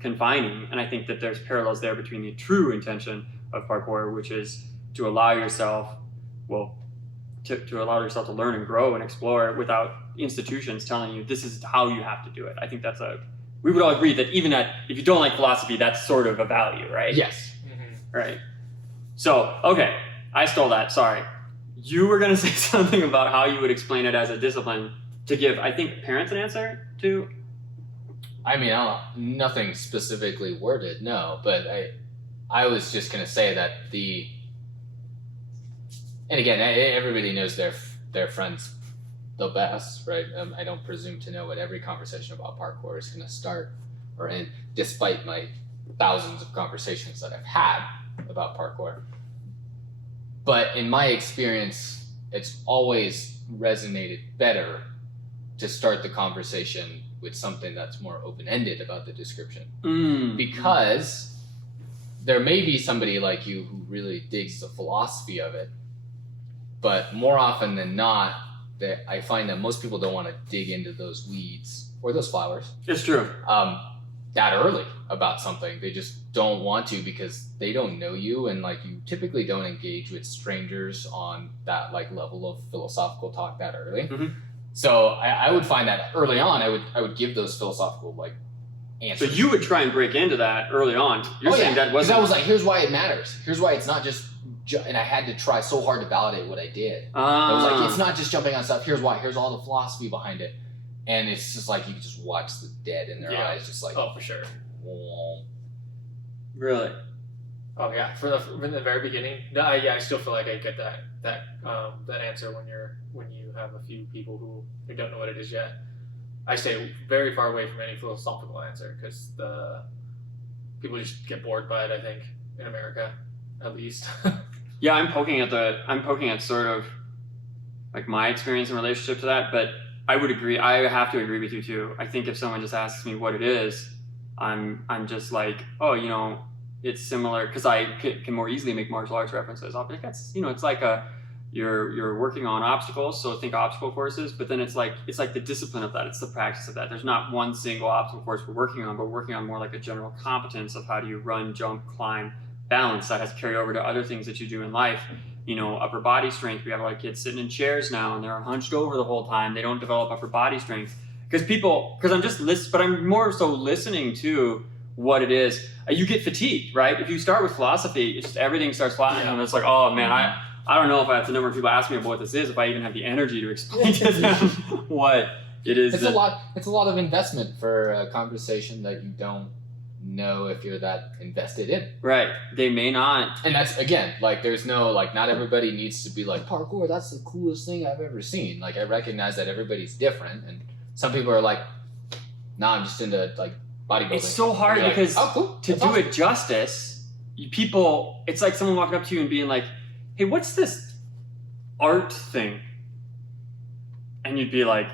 confining, and I think that there's parallels there between the true intention of parkour, which is to allow yourself, to allow yourself to learn and grow and explore without institutions telling you this is how you have to do it. I think we would all agree that even if you don't like philosophy, that's sort of a value, right? Yes. Mm-hmm. Right. So, okay, I stole that. Sorry. You were going to say something about how you would explain it as a discipline to give, I think, parents an answer to. Nothing specifically worded, no, but I was just going to say that and again, everybody knows their friends the best, right? I don't presume to know what every conversation about parkour is going to start or end, despite my thousands of conversations that I've had about parkour. But in my experience, it's always resonated better to start the conversation with something that's more open-ended about the description. Because there may be somebody like you who really digs the philosophy of it, but more often than not, that I find that most people don't want to dig into those weeds or those flowers. It's true. That early about something. They just don't want to because they don't know you, and you typically don't engage with strangers on that level of philosophical talk that early. Mm-hmm. So I would find that early on, I would give those philosophical answers. So you would try and break into that early on. You're saying that because wasn't. I was like, here's why it matters. Here's why it's not just. And I had to try so hard to validate what I did. I was like, it's not just jumping on stuff. Here's why. Here's all the philosophy behind it. And it's just like you can just watch the dead in their eyes, just like. Oh, for sure. Whoa. Really? Oh yeah, from the very beginning. No, I still feel like I get that answer when you have a few people who don't know what it is yet. I stay very far away from any philosophical answer because the people just get bored by it. I think in America, at least. Yeah, I'm poking at sort of like my experience in relationship to that, but I would agree. I have to agree with you too. I think if someone just asks me what it is, I'm just like, oh, it's similar because I can more easily make martial arts references. I'll be like, that's it's like you're working on obstacles, so think obstacle courses, but then it's like the discipline of that. It's the practice of that. There's not one single obstacle course we're working on, but we're working on more like a general competence of how do you run, jump, climb, balance that has to carry over to other things that you do in life. Upper body strength. We have a lot of kids sitting in chairs now and they're hunched over the whole time. They don't develop upper body strength because I'm just but I'm more so listening to what it is. You get fatigued, right? If you start with philosophy, it's just everything starts flattening and it's like, oh man, I don't know if I have the number of people ask me about what this is, if I even have the energy to explain to them what it is. It's a lot of investment for a conversation that you don't know if you're that invested in. Right. They may not. And that's, again, like there's no, like not everybody needs to be like, parkour, that's the coolest thing I've ever seen. Like I recognize that everybody's different and some people are like, nah, I'm just into like bodybuilding. It's so hard because like, oh, cool. to do it justice, it's like someone walking up to you and being like, hey, what's this art thing? And you'd be like,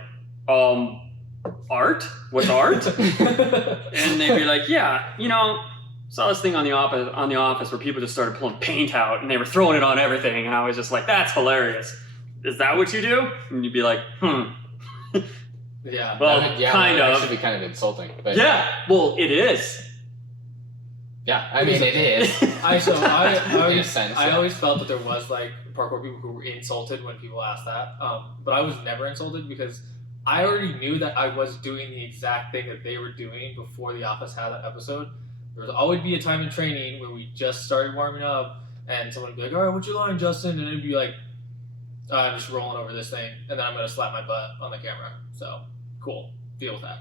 art? What's art? And they'd be like, yeah, saw this thing on the office where people just started pulling paint out and they were throwing it on everything. And I was just like, that's hilarious. Is that what you do? And you'd be like, Yeah. Well, kind of. That should be kind of insulting. But yeah. Well, it is. Yeah, I mean, it is. I always felt that there was like parkour people who were insulted when people asked that. But I was never insulted because I already knew that I was doing the exact thing that they were doing before the office had that episode. There would always be a time in training where we just started warming up and someone would be like, all right, what's your line, Justin? And it'd be like, I'm just rolling over this thing and then I'm going to slap my butt on the camera. So, cool. Deal with that.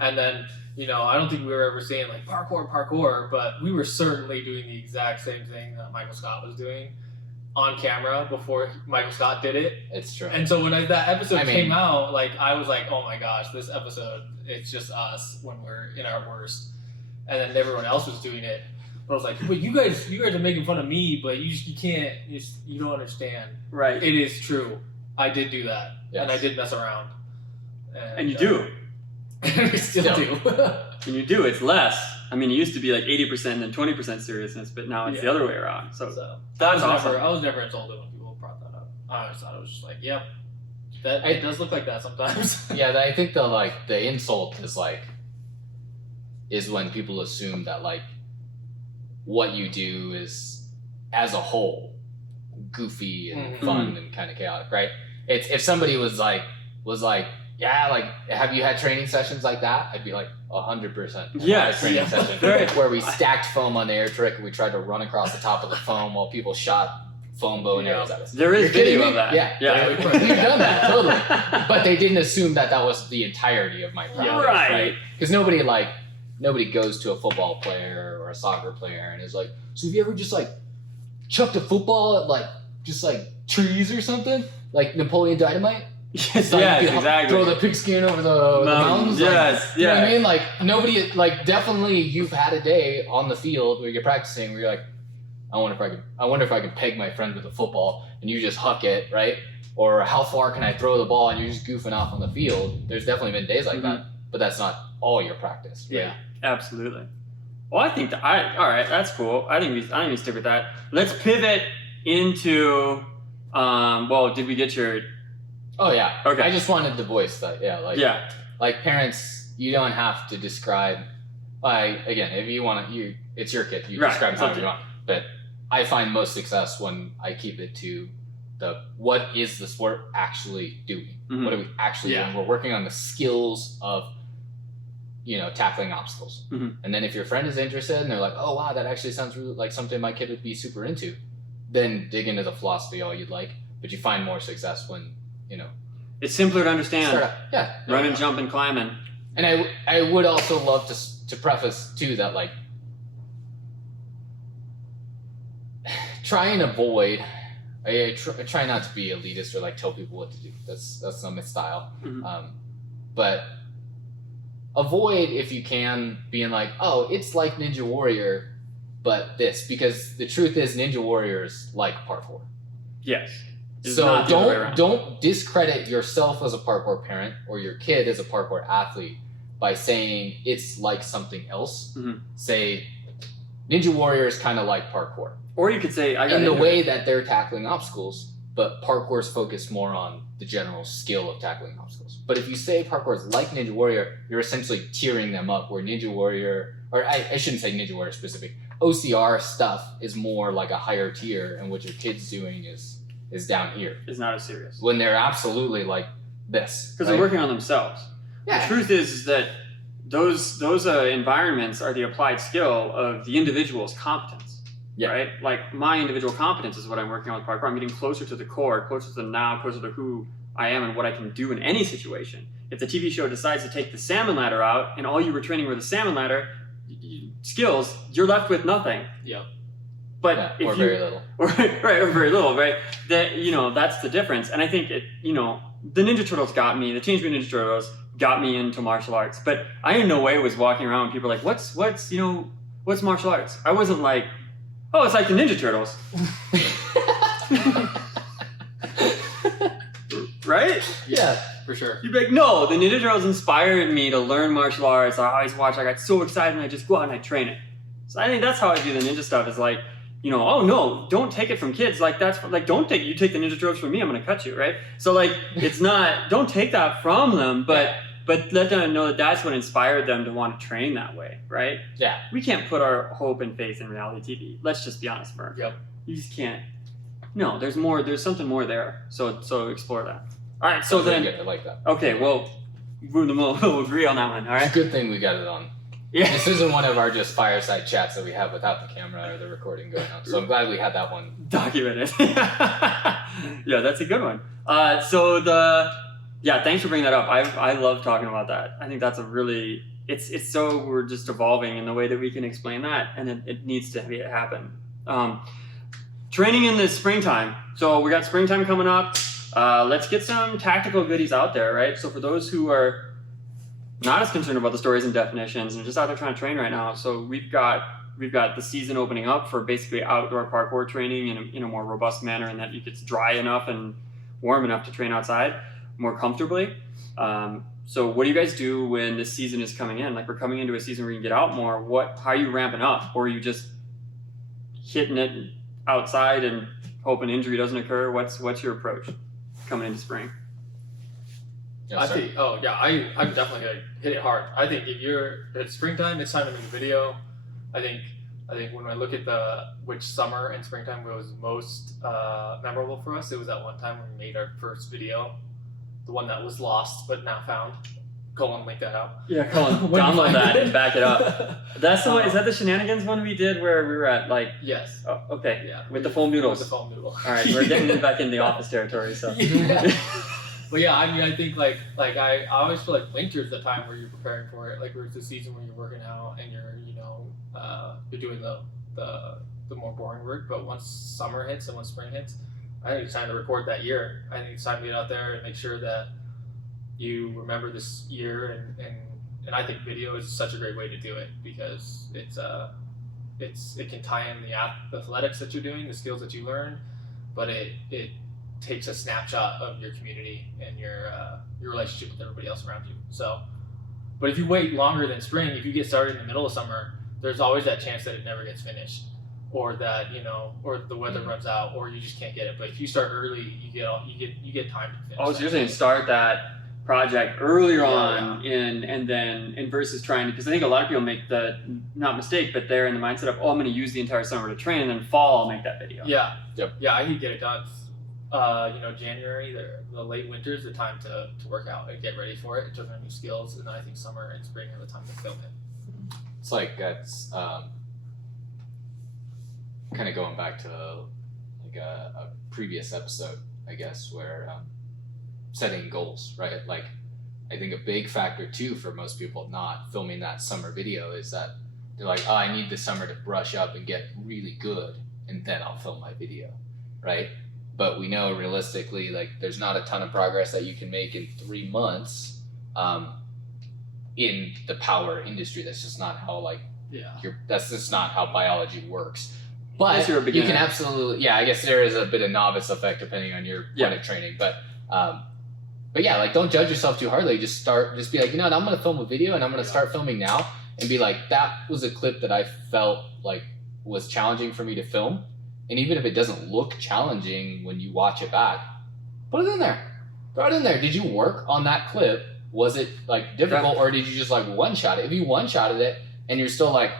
And then, I don't think we were ever saying like parkour, but we were certainly doing the exact same thing that Michael Scott was doing on camera before Michael Scott did it. It's true. And so when that episode came out, like I was like, oh my gosh, this episode, it's just us when we're in our worst. And then everyone else was doing it. But I was like, but you guys are making fun of me, but you can't, you don't understand. Right. It is true. I did do that. Yes. And I did mess around. And you do. And we still do. And you do. It's less. I mean, it used to be like 80% and then 20% seriousness, but now it's the other way around. So that's awesome. I was never insulted when people brought that up. I always thought it was just like, yep, it does look like that sometimes. Yeah, I think the insult is when people assume that like what you do is as a whole goofy and fun and kind of chaotic, right? It's if somebody was like, yeah, like have you had training sessions like that? I'd be like 100%. Yes, training session where we stacked foam on the air trick and we tried to run across the top of the foam while people shot foam bow and arrows at us. There is video of that. Yeah. We've done that totally, but they didn't assume that was the entirety of my practice, right? Because nobody goes to a football player or a soccer player and is like, so have you ever just like chucked a football at like just like trees or something, like Napoleon Dynamite? Yes, exactly. Throw the pigskin over the mountains. Yes, you know what I mean? Like nobody, like definitely, you've had a day on the field where you're practicing where you're like, I wonder if I can peg my friend with a football, and you just huck it, right? Or how far can I throw the ball, and you're just goofing off on the field. There's definitely been days like that, but that's not all your practice. Right? Yeah, absolutely. Well, I think all right, that's cool. I think we stick with that. Let's pivot into. Did we get your? Oh yeah. Okay. I just wanted to voice that. Yeah. Like parents, you don't have to describe. Again, if you want to, it's your kid. You describe something you want. But I find most success when I keep it to what is the sport actually doing? What are we actually doing? We're working on the skills of tackling obstacles. And then if your friend is interested and they're like, oh wow, that actually sounds really like something my kid would be super into, then dig into the philosophy all you'd like, but you find more success when it's simpler to understand. Running, jumping, climbing. And I would also love to preface too that like try and avoid. I try not to be elitist or like tell people what to do. That's not my style. But avoid, if you can, being like, oh, it's like Ninja Warrior, but this, because the truth is Ninja Warriors like parkour. Yes. So don't discredit yourself as a parkour parent or your kid as a parkour athlete by saying it's like something else. Say Ninja Warrior is kind of like parkour. Or you could say, in the way that they're tackling obstacles, but parkour is focused more on the general skill of tackling obstacles. But if you say parkour is like Ninja Warrior, you're essentially tiering them up, where Ninja Warrior, or I shouldn't say Ninja Warrior specific, OCR stuff is more like a higher tier, and what your kid's doing is down here. It's not as serious. When they're absolutely like this. Because they're working on themselves. Yeah. The truth is that those environments are the applied skill of the individual's competence. Yeah. Right? Like my individual competence is what I'm working on with parkour. I'm getting closer to the core, closer to the now, closer to who I am and what I can do in any situation. If the TV show decides to take the salmon ladder out and all you were training were the salmon ladder skills, you're left with nothing. Yeah. But if or very little. Or very little, right? That that's the difference. And I think the Ninja Turtles got me. The Teenage Mutant Ninja Turtles got me into martial arts. But I in no way was walking around and people were like, what's martial arts? I wasn't like, oh, it's like the Ninja Turtles. Right? Yeah, for sure. You'd be like, no, the Ninja Turtles inspired me to learn martial arts. I always watch, I got so excited and I just go out and I train it. So I think that's how I do the ninja stuff is like, oh no, don't take it from kids. Like you take the Ninja Turtles from me, I'm going to cut you, right? So like, it's not, don't take that from them, but let them know that that's what inspired them to want to train that way, right? Yeah. We can't put our hope and faith in reality TV. Let's just be honest, Vern. Yep. You just can't. No, there's more. There's something more there. So explore that. All right. So then. I like that. Okay. Well, we'll agree on that one. All right. It's a good thing we got it on. Yeah. This isn't one of our just fireside chats that we have without the camera or the recording going on. So I'm glad we had that one documented. Yeah, that's a good one. Thanks for bringing that up. I love talking about that. I think that's a really, it's so, we're just evolving in the way that we can explain that, and it needs to happen. Training in the springtime. So we got springtime coming up. Let's get some tactical goodies out there, right? So for those who are not as concerned about the stories and definitions and just out there trying to train right now, so we've got the season opening up for basically outdoor parkour training in a more robust manner, and that it's dry enough and warm enough to train outside more comfortably. So what do you guys do when this season is coming in? Like, we're coming into a season where you can get out more. How are you ramping up? Or are you just hitting it outside and hoping injury doesn't occur? What's your approach coming into spring? I think, I'm definitely gonna hit it hard. I think it's springtime, it's time to make a video. I think when I look at which summer and springtime was most memorable for us, it was that one time when we made our first video, the one that was lost but now found. Colin, link that out. Yeah, Colin, download that and back it up. That's the one. Is that the shenanigans one we did where we were at like? Yes. Oh, okay. Yeah. With the foam noodles. With the foam noodle. All right, we're getting back in the office territory. So. Yeah. But yeah, I mean, I think like I always feel like winter's the time where you're preparing for it. Like, it's the season where you're working out and you're doing the more boring work. But once summer hits and once spring hits, I think it's time to record that year. I think it's time to get out there and make sure that you remember this year, and I think video is such a great way to do it, because it can tie in the athletics that you're doing, the skills that you learn, but it takes a snapshot of your community and your relationship with everybody else around you. So, but if you wait longer than spring, if you get started in the middle of summer, there's always that chance that it never gets finished, or that or the weather runs out, or you just can't get it. But if you start early, you get time to finish. Oh, so you're saying start that project earlier on and versus trying to, because I think a lot of people make the not mistake, but they're in the mindset of, I'm going to use the entire summer to train, and then fall I'll make that video. Yeah. Yep. Yeah, I can get it done. January, the late winter is the time to work out and get ready for it, to learn new skills, and then I think summer and spring are the time to film it. It's like that's kind of going back to like a previous episode, I guess, where setting goals, right? Like, I think a big factor too for most people not filming that summer video is that they're like, oh, I need the summer to brush up and get really good, and then I'll film my video, right? But we know realistically, like, there's not a ton of progress that you can make in 3 months in the power industry. That's just not how, like, that's just not how biology works. But you're a beginner. You can absolutely, I guess there is a bit of novice effect depending on your point of training. But yeah, like, don't judge yourself too hardly. Just be like, you know what, I'm going to film a video and I'm going to start filming now, and be like, that was a clip that I felt like was challenging for me to film. And even if it doesn't look challenging when you watch it back, put it in there. Throw it in there. Did you work on that clip? Was it, like, difficult, or did you just, like, one-shot it? If you one-shotted it and you're still like,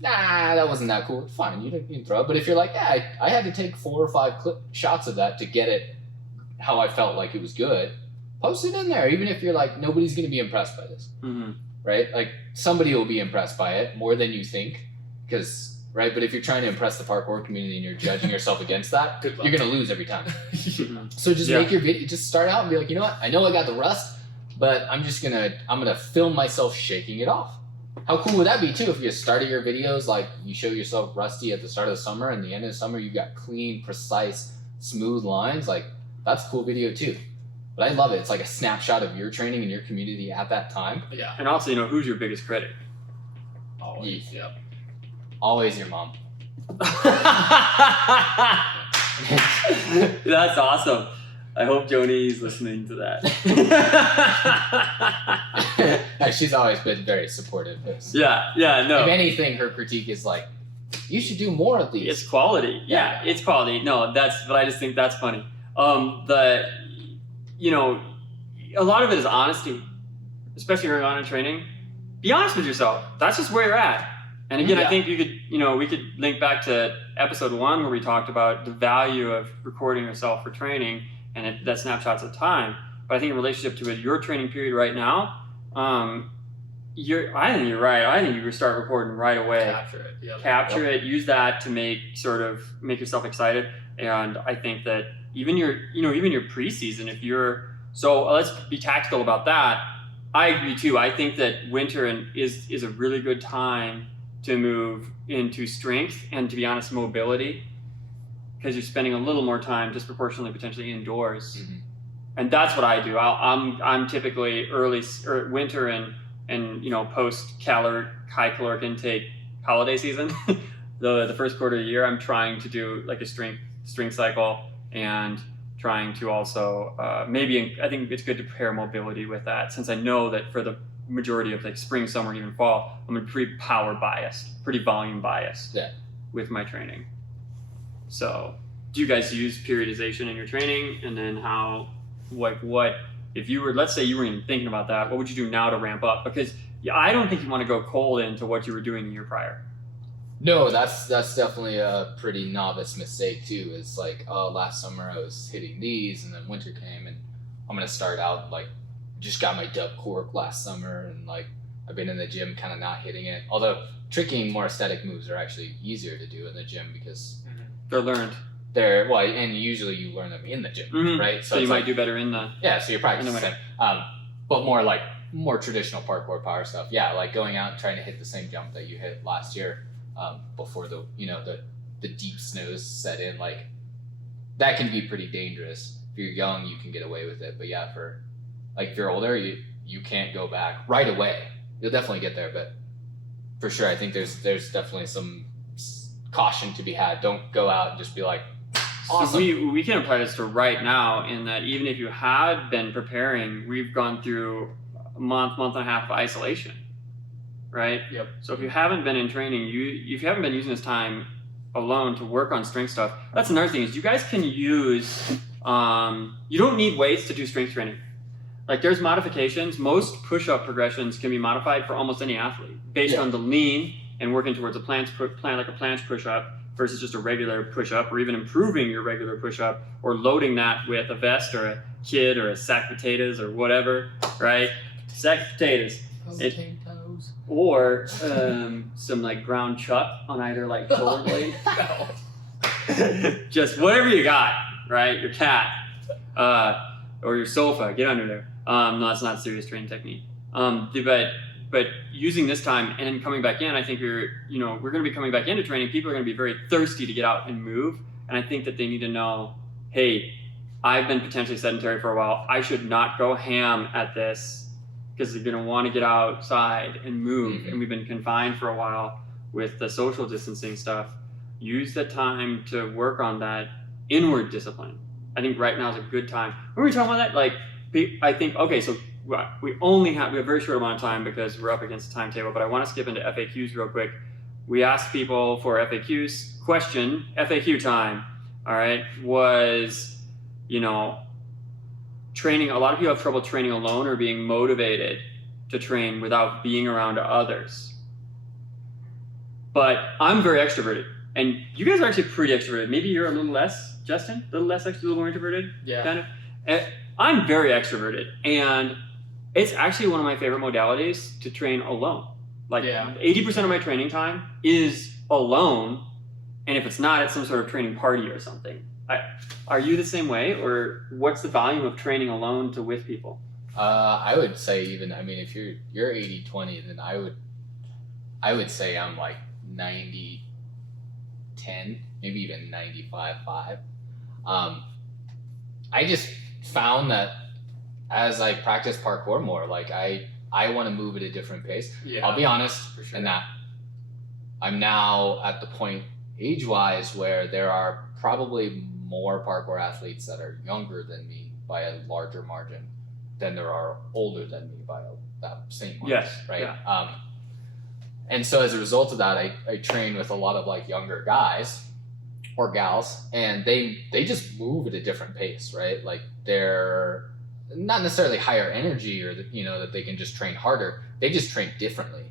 nah, that wasn't that cool, fine, you can throw it. But if you're like, yeah, I had to take 4 or 5 shots of that to get it how I felt like it was good, post it in there. Even if you're like, nobody's going to be impressed by this, right? Like, somebody will be impressed by it more than you think, because... Right, but if you're trying to impress the parkour community and you're judging yourself against that, you're gonna lose every time. So just make your video. Just start out and be like, you know what? I know I got the rust, but I'm gonna film myself shaking it off. How cool would that be too? If you started your videos like you show yourself rusty at the start of the summer, and the end of the summer you got clean, precise, smooth lines. Like, that's a cool video too. But I love it. It's like a snapshot of your training and your community at that time. Yeah. And also, who's your biggest critic? Always. Yeah. Always your mom. That's awesome. I hope Joni's listening to that. She's always been very supportive. No. If anything, her critique is like, you should do more of these. It's quality. Yeah, it's quality. No, but I just think that's funny. A lot of it is honesty, especially early on in training. Be honest with yourself. That's just where you're at. And again, I think we could link back to episode 1 where we talked about the value of recording yourself for training and that snapshots of time. But I think in relationship to your training period right now, I think you're right. I think you start recording right away. Capture it. Yep. Capture it. Use that to make yourself excited. And I think that even your preseason, let's be tactical about that. I agree too. I think that winter is a really good time to move into strength and, to be honest, mobility, because you're spending a little more time disproportionately potentially indoors. And that's what I do. I'm typically early winter and post high caloric intake holiday season. the first quarter of the year, I'm trying to do like a strength cycle, and trying to also I think it's good to pair mobility with that, since I know that for the majority of like spring, summer, even fall, I'm pretty power biased, pretty volume biased with my training. So do you guys use periodization in your training? And then what if you were, let's say you were even thinking about that, what would you do now to ramp up? Because I don't think you want to go cold into what you were doing the year prior. No, that's definitely a pretty novice mistake too. It's like, oh, last summer I was hitting these, and then winter came, and I'm gonna start out like, just got my dub cork last summer, and like I've been in the gym kind of not hitting it. Although tricking more aesthetic moves are actually easier to do in the gym because they're learned. And usually you learn them in the gym, right? So you might do better in the so you're practicing. But more traditional parkour power stuff. Yeah, like going out and trying to hit the same jump that you hit last year before the deep snows set in. Like, that can be pretty dangerous. If you're young, you can get away with it, but yeah, if you're older, you can't go back right away. You'll definitely get there, but for sure, I think there's definitely some caution to be had. Don't go out and just be like, awesome. So we can apply this to right now, in that even if you had been preparing, we've gone through a month and a half of isolation, right? Yep. So if you haven't been in training, if you haven't been using this time alone to work on strength stuff, that's another thing, is you guys can use, you don't need weights to do strength training. Like, there's modifications. Most push-up progressions can be modified for almost any athlete based on the lean and working towards a planche push-up, versus just a regular push-up, or even improving your regular push-up, or loading that with a vest or a kid or a sack of potatoes or whatever, right? Sack of potatoes. Or some like ground chuck on either like shoulder blade. Just whatever you got, right? Your cat or your sofa, get under there. No, that's not serious training technique. But using this time and then coming back in, I think we're going to be coming back into training. People are going to be very thirsty to get out and move, and I think that they need to know, hey, I've been potentially sedentary for a while. I should not go ham at this, because they're going to want to get outside and move. And we've been confined for a while with the social distancing stuff. Use the time to work on that inward discipline. I think right now is a good time. When we talking about that, like, I think, okay, so we have a very short amount of time because we're up against the timetable, but I want to skip into FAQs real quick. We asked people for FAQs. Question, FAQ time, all right, was, training. A lot of people have trouble training alone or being motivated to train without being around others. But I'm very extroverted, and you guys are actually pretty extroverted. Maybe you're a little less, Justin, a little less, a little more introverted. Yeah. Kind of. I'm very extroverted, and it's actually one of my favorite modalities to train alone. Like 80% of my training time is alone, and if it's not, it's some sort of training party or something. Are you the same way, or what's the volume of training alone to with people? I would say if you're 80-20, then I would say I'm like 90-10, maybe even 95-5. I just found that as I practice parkour more, like I want to move at a different pace. Yeah, I'll be honest, for sure. in that I'm now at the point age-wise where there are probably more parkour athletes that are younger than me by a larger margin than there are older than me by that same margin. Yes. Right. Yeah. And so as a result of that, I train with a lot of like younger guys or gals, and they just move at a different pace, right? Like they're not necessarily higher energy or that they can just train harder. They just train differently.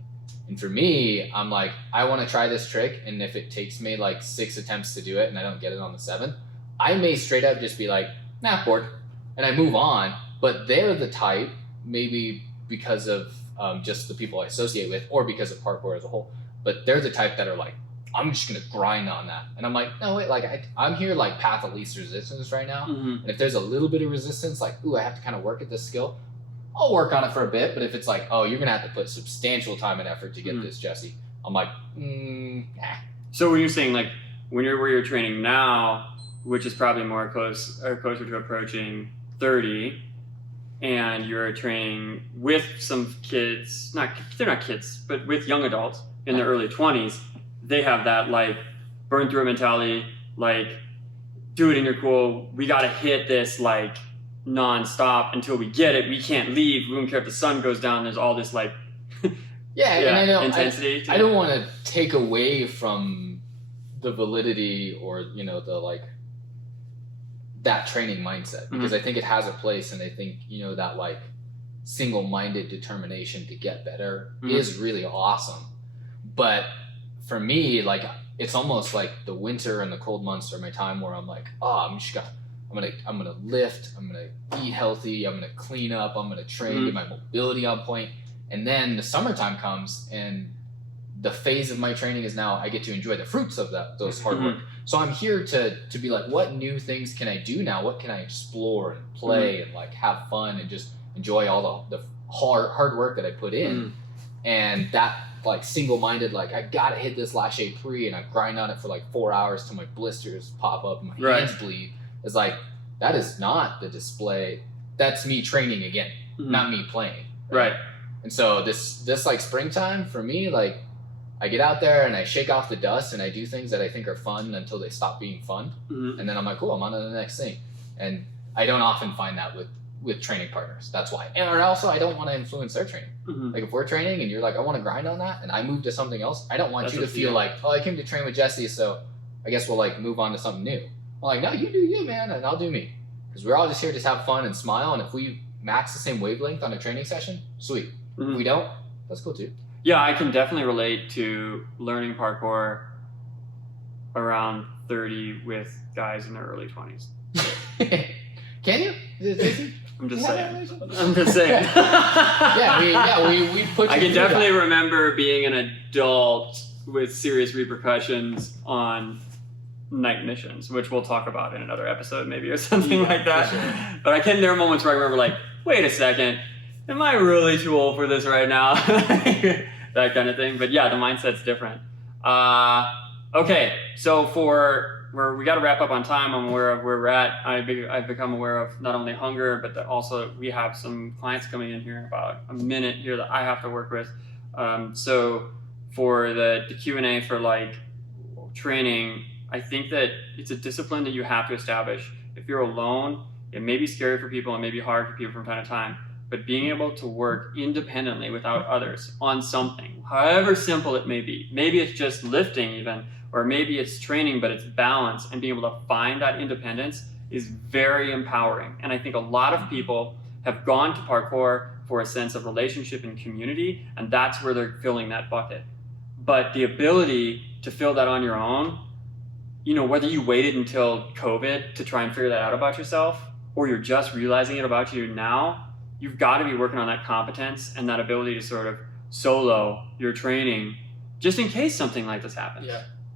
And for me, I'm like, I want to try this trick, and if it takes me like 6 attempts to do it and I don't get it on the 7th, I may straight up just be like, nah, bored, and I move on. But they're the type, maybe because of just the people I associate with, or because of parkour as a whole, but they're the type that are like, I'm just gonna grind on that. And I'm like, no, wait, like I'm here like path of least resistance right now. And if there's a little bit of resistance, like, ooh, I have to kind of work at this skill, I'll work on it for a bit. But if it's like, oh, you're gonna have to put substantial time and effort to get this, Jesse, I'm like, nah. So when you're saying like where you're training now, which is probably more closer to approaching 30, and you're training with some kids, they're not kids, but with young adults in their early 20s, they have that like burn through it mentality, like do it in your cool, we gotta hit this like non-stop until we get it, we can't leave, we don't care if the sun goes down, there's all this like and I know intensity. I don't want to take away from the validity or the like that training mindset, because I think it has a place, and I think that like single-minded determination to get better is really awesome. But for me, like it's almost like the winter and the cold months are my time where I'm like, I'm gonna lift, I'm gonna eat healthy, I'm gonna clean up, I'm gonna train, get my mobility on point. And then the summertime comes, and the phase of my training is now I get to enjoy the fruits of those hard work. So I'm here to be like, what new things can I do now? What can I explore and play and like have fun and just enjoy all the hard work that I put in. And that like single-minded, like I gotta hit this lache pre, and I grind on it for like 4 hours till my blisters pop up and my hands bleed. It's like, that is not the display. That's me training again, not me playing. Right. And so this like springtime for me, like I get out there and I shake off the dust and I do things that I think are fun until they stop being fun. And then I'm like, cool, I'm on to the next thing. And I don't often find that with training partners. That's why. And also, I don't want to influence their training. Like if we're training and you're like, I want to grind on that, and I move to something else, I don't want you to feel like, oh, I came to train with Jesse, so I guess we'll like move on to something new. I'm like, no, you do you, man, and I'll do me. Because we're all just here to have fun and smile, and if we max the same wavelength on a training session, sweet. If we don't, that's cool too. Yeah, I can definitely relate to learning parkour around 30 with guys in their early 20s. Can you? Is it easy? I'm just Yeah, saying. relationship? I'm just saying. we put you I can through definitely that. remember being an adult with serious repercussions on night missions, which we'll talk about in another episode maybe or something like that. Sure. But there are moments where I remember like, wait a second, am I really too old for this right now? That kind of thing. But yeah, the mindset's different. Okay, so we got to wrap up on time. I'm aware of where we're at. I've become aware of not only hunger, but that also we have some clients coming in here in about a minute here that I have to work with. So for the Q&A for like training, I think that it's a discipline that you have to establish. If you're alone, it may be scary for people, it may be hard for people from time to time, but being able to work independently without others on something, however simple it may be, maybe it's just lifting even, or maybe it's training, but it's balance, and being able to find that independence is very empowering. And I think a lot of people have gone to parkour for a sense of relationship and community, and that's where they're filling that bucket. But the ability to fill that on your own, whether you waited until COVID to try and figure that out about yourself, or you're just realizing it about you now, you've got to be working on that competence and that ability to sort of solo your training just in case something like this happens.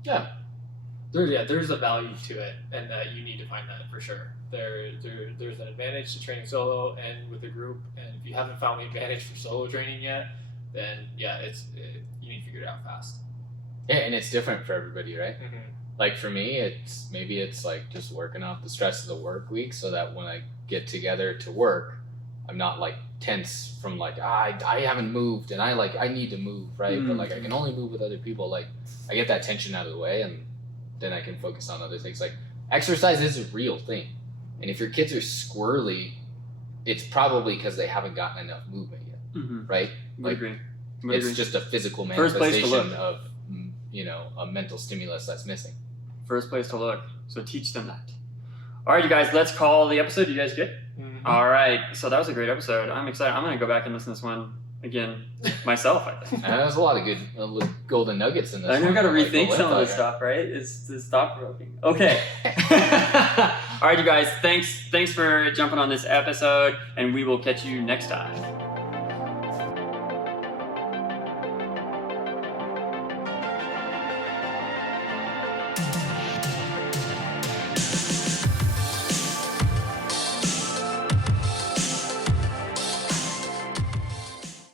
Yeah. There's a value to it, and you need to find that for sure. There's an advantage to training solo and with a group, and if you haven't found the advantage for solo training yet, then you need to figure it out fast. Yeah, and it's different for everybody, right? Mm-hmm. Like for me, it's like just working off the stress of the work week, so that when I get together to work, I'm not like tense from like I haven't moved and I need to move, right? Mm-hmm. But like I can only move with other people. Like I get that tension out of the way, and then I can focus on other things. Like exercise is a real thing, and if your kids are squirrely, it's probably because they haven't gotten enough movement yet, right? Would agree. It's just a physical First place to manifestation look. of a mental stimulus that's missing. First place to look. So teach them that. All right, you guys, let's call the episode. You guys good? Mm-hmm. All right. So that was a great episode. I'm excited. I'm going to go back and listen to this one again myself, I think. There's a lot of good golden nuggets in this. I got to one. rethink Like, some of this okay. stuff, right? It's thought-provoking. Okay. All right, you guys. Thanks for jumping on this episode, and we will catch you next time.